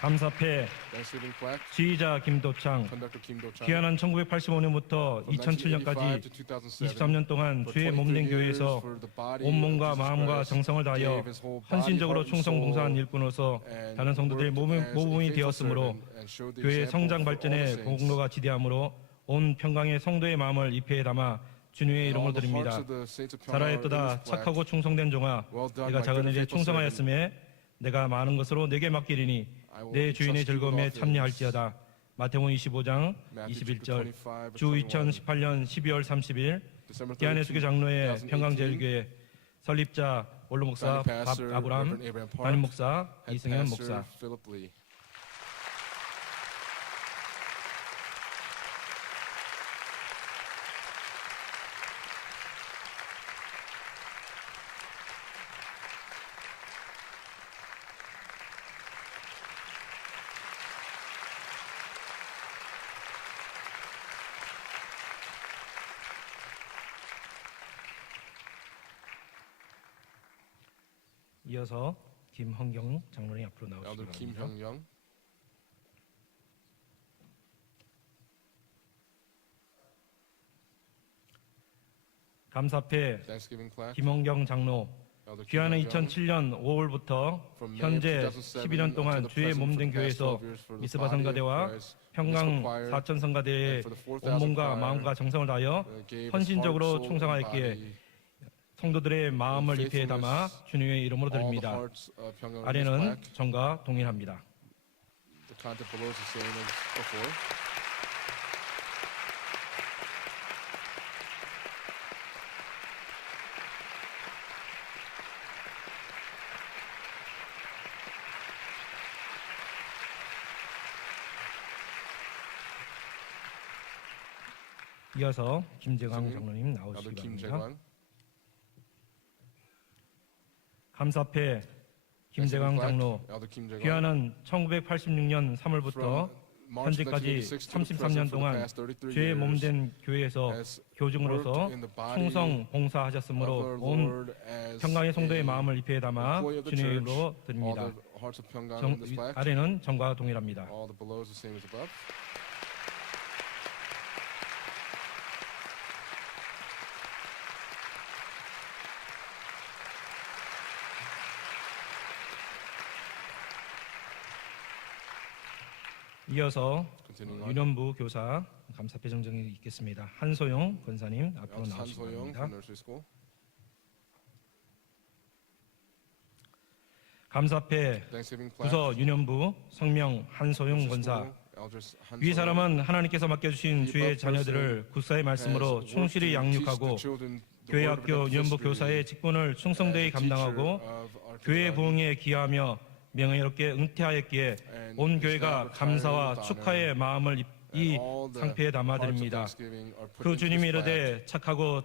감사패 Thanksgiving plaque, 지휘자 김도창 Conductor Kim Do-chang. 귀하는 1985년부터 From 1985 to 2007년까지 2007, 23년 동안 for 주의 23 몸된 years 교회에서 for the body of 온몸과 Jesus 마음과 Christ, 정성을 다하여 gave his whole body, 헌신적으로 heart, and 충성 soul, 봉사한 일꾼으로서 and 다른 성도들의 worked as a 모범이 faithful 되었으므로 servant and showed the 교회의 example 성장 for all the 발전에 saints. 공로가 지대하므로 온 평강의 성도의 마음을 입회에 담아 주님의 And all 이름으로 the hearts 드립니다. of the saints of Pyongyang are in 잘하였도다 this plaque. 착하고 충성된 종아 Well done, 내가 my 작은 good and 일에 faithful 충성하였음에 내가 많은 것으로 내게 맡기리니 I will 내 주인의 entrust you with 즐거움에 all things. 참여할지어다. 마태복음 25장 Matthew 21절 25, 주 21. 2018년 12월 30일 December 기안의 32, 수교 장로회 2018, 평강제일교회 설립자 원로 목사 Founding pastor, 아브람 Reverend Abraham Park, 담임 목사 Head 이승현 pastor 목사 Philip Lee. 이어서 김헌경 장로님 앞으로 나오시기 Elder Kim 바랍니다. Hyung-young. 감사패 Thanksgiving plaque. 김헌경 장로 Elder Kim 귀하는 Hyung-young. 2007년 5월부터 From May 현재 2007 12년 동안 until the 주의 present, 몸된 for the past 교회에서 12 years for the 미스바 body of 성가대와 Christ, 평강 Mitzvah choir, 사천 성가대의 and for the 4,000 온몸과 choir, 마음과 정성을 다하여 gave his 헌신적으로 heart, soul, and 충성하였기에 body, 성도들의 마음을 입회에 담아 주님의 이름으로 all the 드립니다. hearts of Pyongyang in this 아래는 plaque. 전과 동일합니다. The content below is the same as before. 이어서 김재광 교수님, 장로님 Elder 나오시기 Kim 바랍니다. Jae-gwang. 감사패 김재광 Thanksgiving 장로 plaque. Elder Kim Jae-gwang. 귀하는 1986년 3월부터 From March 현재까지 1986 to the 33년 present, for the 동안 past 33 죄의 years, 몸된 교회에서 has 교중으로서 worked in the body 충성 of 봉사하셨으므로 our 온 Lord as 평강의 성도의 a 마음을 입회에 담아 employee of the 주님의 church. 이름으로 All 드립니다. the hearts of Pyongyang in this plaque. 아래는 전과 동일합니다. All the below is the same as above. 이어서 Continuing on. 유년부 교사 감사패 정정이 있겠습니다. 한소영 권사님 앞으로 Elder 나오시기 Han-soyoung 바랍니다. from Nursery School. 감사패 Thanksgiving plaque. 부서 유년부 성명 한소영 Nursery 권사 School, Elders Han-soyoung. 위 사람은 하나님께서 맡겨주신 주의 자녀들을 국사의 말씀으로 has 충실히 worked to teach 양육하고 the children the 교회 word of 학교 유년부 history 교사의 직분을 as 충성되이 a teacher 감당하고 of our 교회 kindergarten. 부흥에 기여하며 명예롭게 은퇴하였기에 온 교회가 감사와 축하의 마음을 이 And all the 상패에 hearts of 담아드립니다. thanksgiving are put 그 into 주님이 this plaque. 이르되 착하고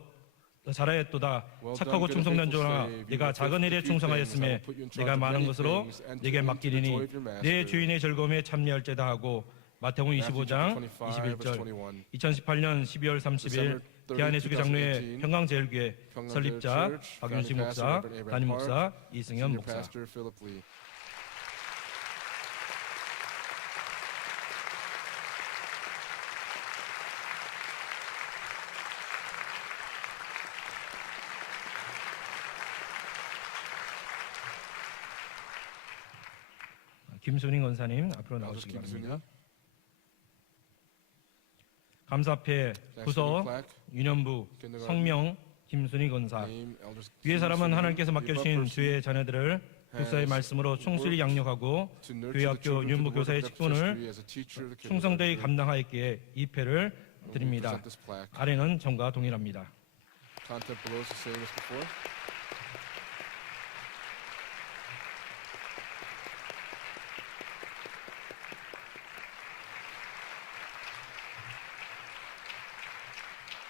잘하였도다 Well 착하고 done, good and 충성된 faithful 종아 slave. You 내가 have 작은 faithful 일에 to few things. I 충성하였음에 will put you in charge 내가 of 많은 many 것으로 things. Enter 내게 into the 맡기리니 joy of your master. 내 주인의 즐거움에 참여할지다 하고 마태복음 Matthew 25장 25, verse 21절 21. 2018년 12월 30일 December 30, 기안의 수교 장로회 2018, 평강제일교회 평강제일 설립자 Church, 박윤식 founding 목사, pastor Reverend 담임 Abraham 목사, 이승현 Senior 목사. pastor Philip Lee. 김순희 권사님 앞으로 Elders 나오시기 Kim 바랍니다. Sun-hee. 감사패 부서 plaque. 유년부 Kindergarten. 성명 김순희 권사 Name, Elders 위에 Kim 사람은 Sun-hee. 하나님께서 The above 맡겨주신 person 주의 자녀들을 국사의 has 말씀으로 충실히 worked 양육하고 to nurture 교회 the 학교 children 유년부 through the 교사의 word of 직분을 history as a teacher of the 충성되이 kindergarten. 감당하였기에 이 패를 We 드립니다. present this plaque. 아래는 전과 동일합니다. Content below is the same as before.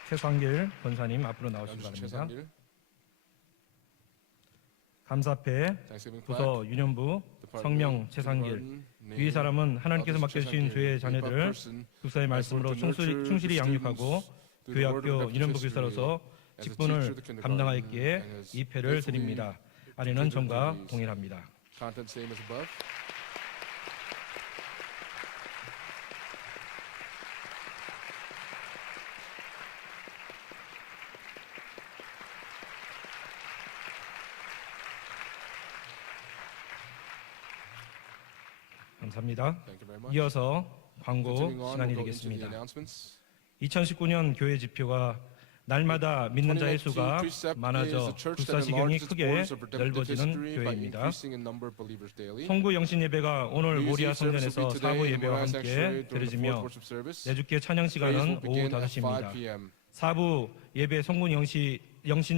최상길 권사님 앞으로 나오시기 Elders 바랍니다. 최상길. 감사패 Thanksgiving plaque. 부서 유년부 성명 최상길 위 사람은 하나님께서 맡겨주신 주의 자녀들을 국사의 말씀으로 충실히 양육하고 교회 학교 유년부 교사로서 직분을 감당하였기에 이 패를 드립니다. 아래는 전과 동일합니다. Content same as above. Thank you very much. 이어서 광고 Continuing on, 시간이 we'll go into the 되겠습니다. announcements. 2019년 교회 지표가 날마다 믿는 자의 2019 수가 precept is 많아져 a church that 국사시경이 enlarges its 크게 borders of redemptive 넓어지는 history by 교회입니다. increasing in number of believers daily. 송구 영신 예배가 오늘 New 모리아 Year's service will 성전에서 be today 사부 in the 예배와 Moriah 함께 Sanctuary during the 드려지며 fourth worship service. 내주께 찬양 Praise 시간은 will 오후 begin at 5시입니다. 5 p.m. 사부 예배 송구 영신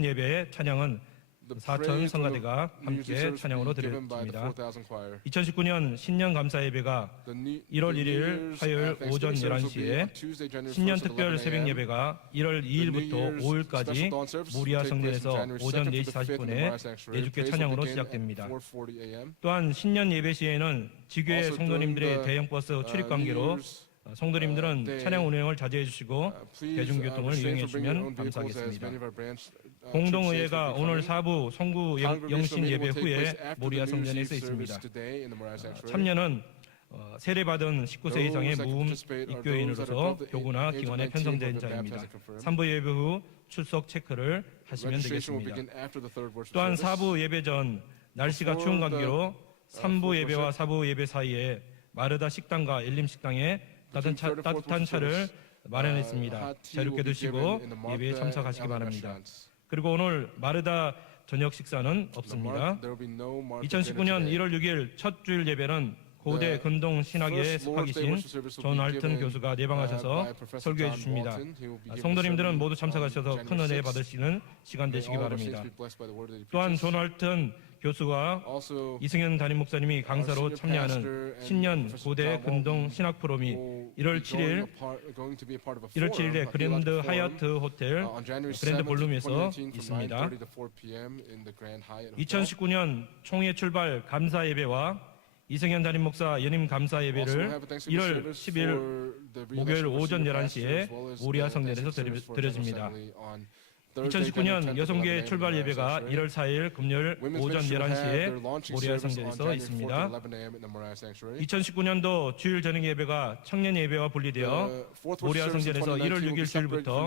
예배의 찬양은 The 4천 praise from the 성가대가 New Year's 함께 service 찬양으로 will be given by the 드려집니다. 4,000 choir. 2019년 신년 감사 예배가 The new- 1월 the 1일 New Year's, 화요일 오전 Thanksgiving service will be 11시에 on Tuesday, January 1st 신년 at 특별 11 새벽 a.m. 예배가 1월 The New 2일부터 Year's 5일까지 special dawn service 모리아 will take place 성전에서 from January 오전 2nd to 4시 the 5th in the 40분에 Moriah Sanctuary. 예주께 Praise will 찬양으로 begin 시작됩니다. at 4:40 a.m. 또한 신년 예배 시에는 지교회 Also 성도님들의 during the, 대형 버스 출입 New 관계로 Year's, 성도님들은 day, 찬양 운행을 자제해 주시고 please, 대중교통을 refrain 이용해 from bringing your 주시면 own vehicles as 감사하겠습니다. many of our branch, 공동의회가 church saints will be 오늘 coming. 사부 송구 영신 Congregational 예배 meeting will take place 후에 after 모리아 the New Year's 성전에 Eve 있어 있습니다. service today in the Moriah Sanctuary. 참여는 세례받은 19세 이상의 Those that 무음 participate are those that are 입교인으로서 above the 교구나 age of 기관에 19 편성된 who have been 자입니다. baptized and confirmed. 3부 예배 후 출석 체크를 하시면 Registration will 되겠습니다. begin after the third worship 또한 service. 4부 예배 전 날씨가 추운 관계로 3부 예배와 4부 예배 사이에 마르다 식당과 엘림 식당에 따뜻한 차를 마련했습니다. 자유롭게 드시고 예배에 참석하시기 바랍니다. 그리고 오늘 마르다 저녁 식사는 없습니다. 2019년 1월 6일 첫 주일 예배는 고대 근동 신학의 스파기신 존 알튼 교수가 내방하셔서 설교해 주십니다. 성도님들은 모두 참석하셔서 큰 은혜 받으시는 시간 되시기 바랍니다. 또한 존 알튼 교수와 이승현 담임 목사님이 강사로 참여하는 신년 고대 근동 신학 포럼이 1월 7일에 그랜드 하얏트 호텔 그랜드 볼룸에서 있습니다. 2019년 총회 출발 감사 예배와 이승현 담임 목사 연임 감사 예배를 1월 10일 목요일 오전 11시에 모리아 성전에서 드려집니다. 2019년 여성교회 출발 예배가 1월 4일 금요일 오전 11시에 모리아 성전에서 있습니다. 2019년도 주일 저녁 예배가 청년 예배와 분리되어 모리아 성전에서 1월 6일 주일부터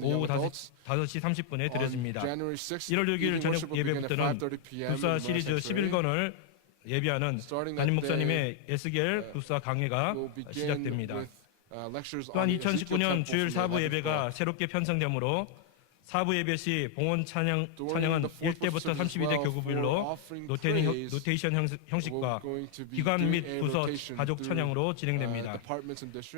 오후 5시 30분에 드려집니다. 1월 6일 저녁 예배부터는 구사 시리즈 11권을 예비하는 담임 목사님의 에스겔 구사 강해가 시작됩니다. 또한 2019년 주일 4부 예배가 새롭게 편성되므로 4부 예배 시 봉헌 찬양은 1대부터 32대 교구별로 노테이션 형식과 기관 및 부서 가족 찬양으로 진행됩니다.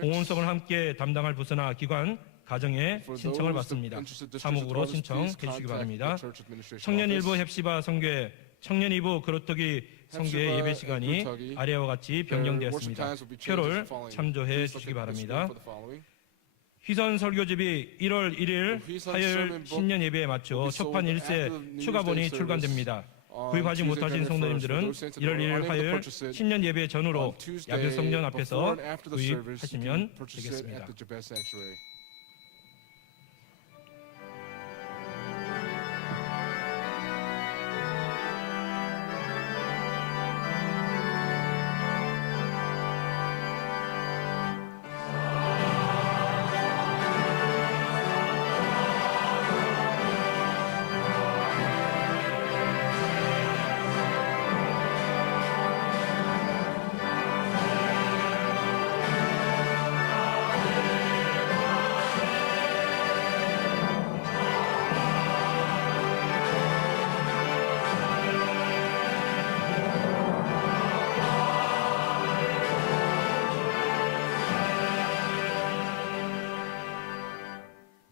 봉헌성을 함께 담당할 부서나 기관 가정에 신청을 받습니다. 사목으로 신청해 주시기 바랍니다. 청년 일부 헵시바 성교회, 청년 2부 그로터기 성교회 예배 시간이 아래와 같이 변경되었습니다. 표를 참조해 주시기 바랍니다. 휘선 설교집이 1월 1일 화요일 신년 예배에 맞춰 첫판 1세 추가본이 출간됩니다. 구입하지 못하신 성도님들은 1월 1일 화요일 신년 예배 전후로 야베 성전 앞에서 구입하시면 되겠습니다.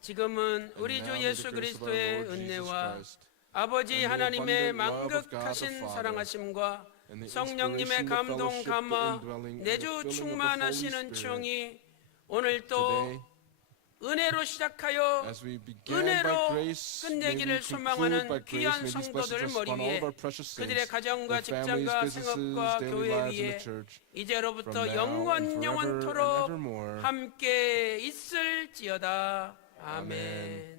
지금은 우리 주 예수 그리스도의 은혜와 아버지 하나님의 만극하신 사랑하심과 성령님의 감동 감화 내주 충만하시는 충이 오늘 또 은혜로 시작하여 은혜로 끝내기를 소망하는 귀한 성도들 머리 위에 그들의 가정과 직장과 생업과 교회 위에 이제로부터 영원토록 함께 있을지어다. 아멘.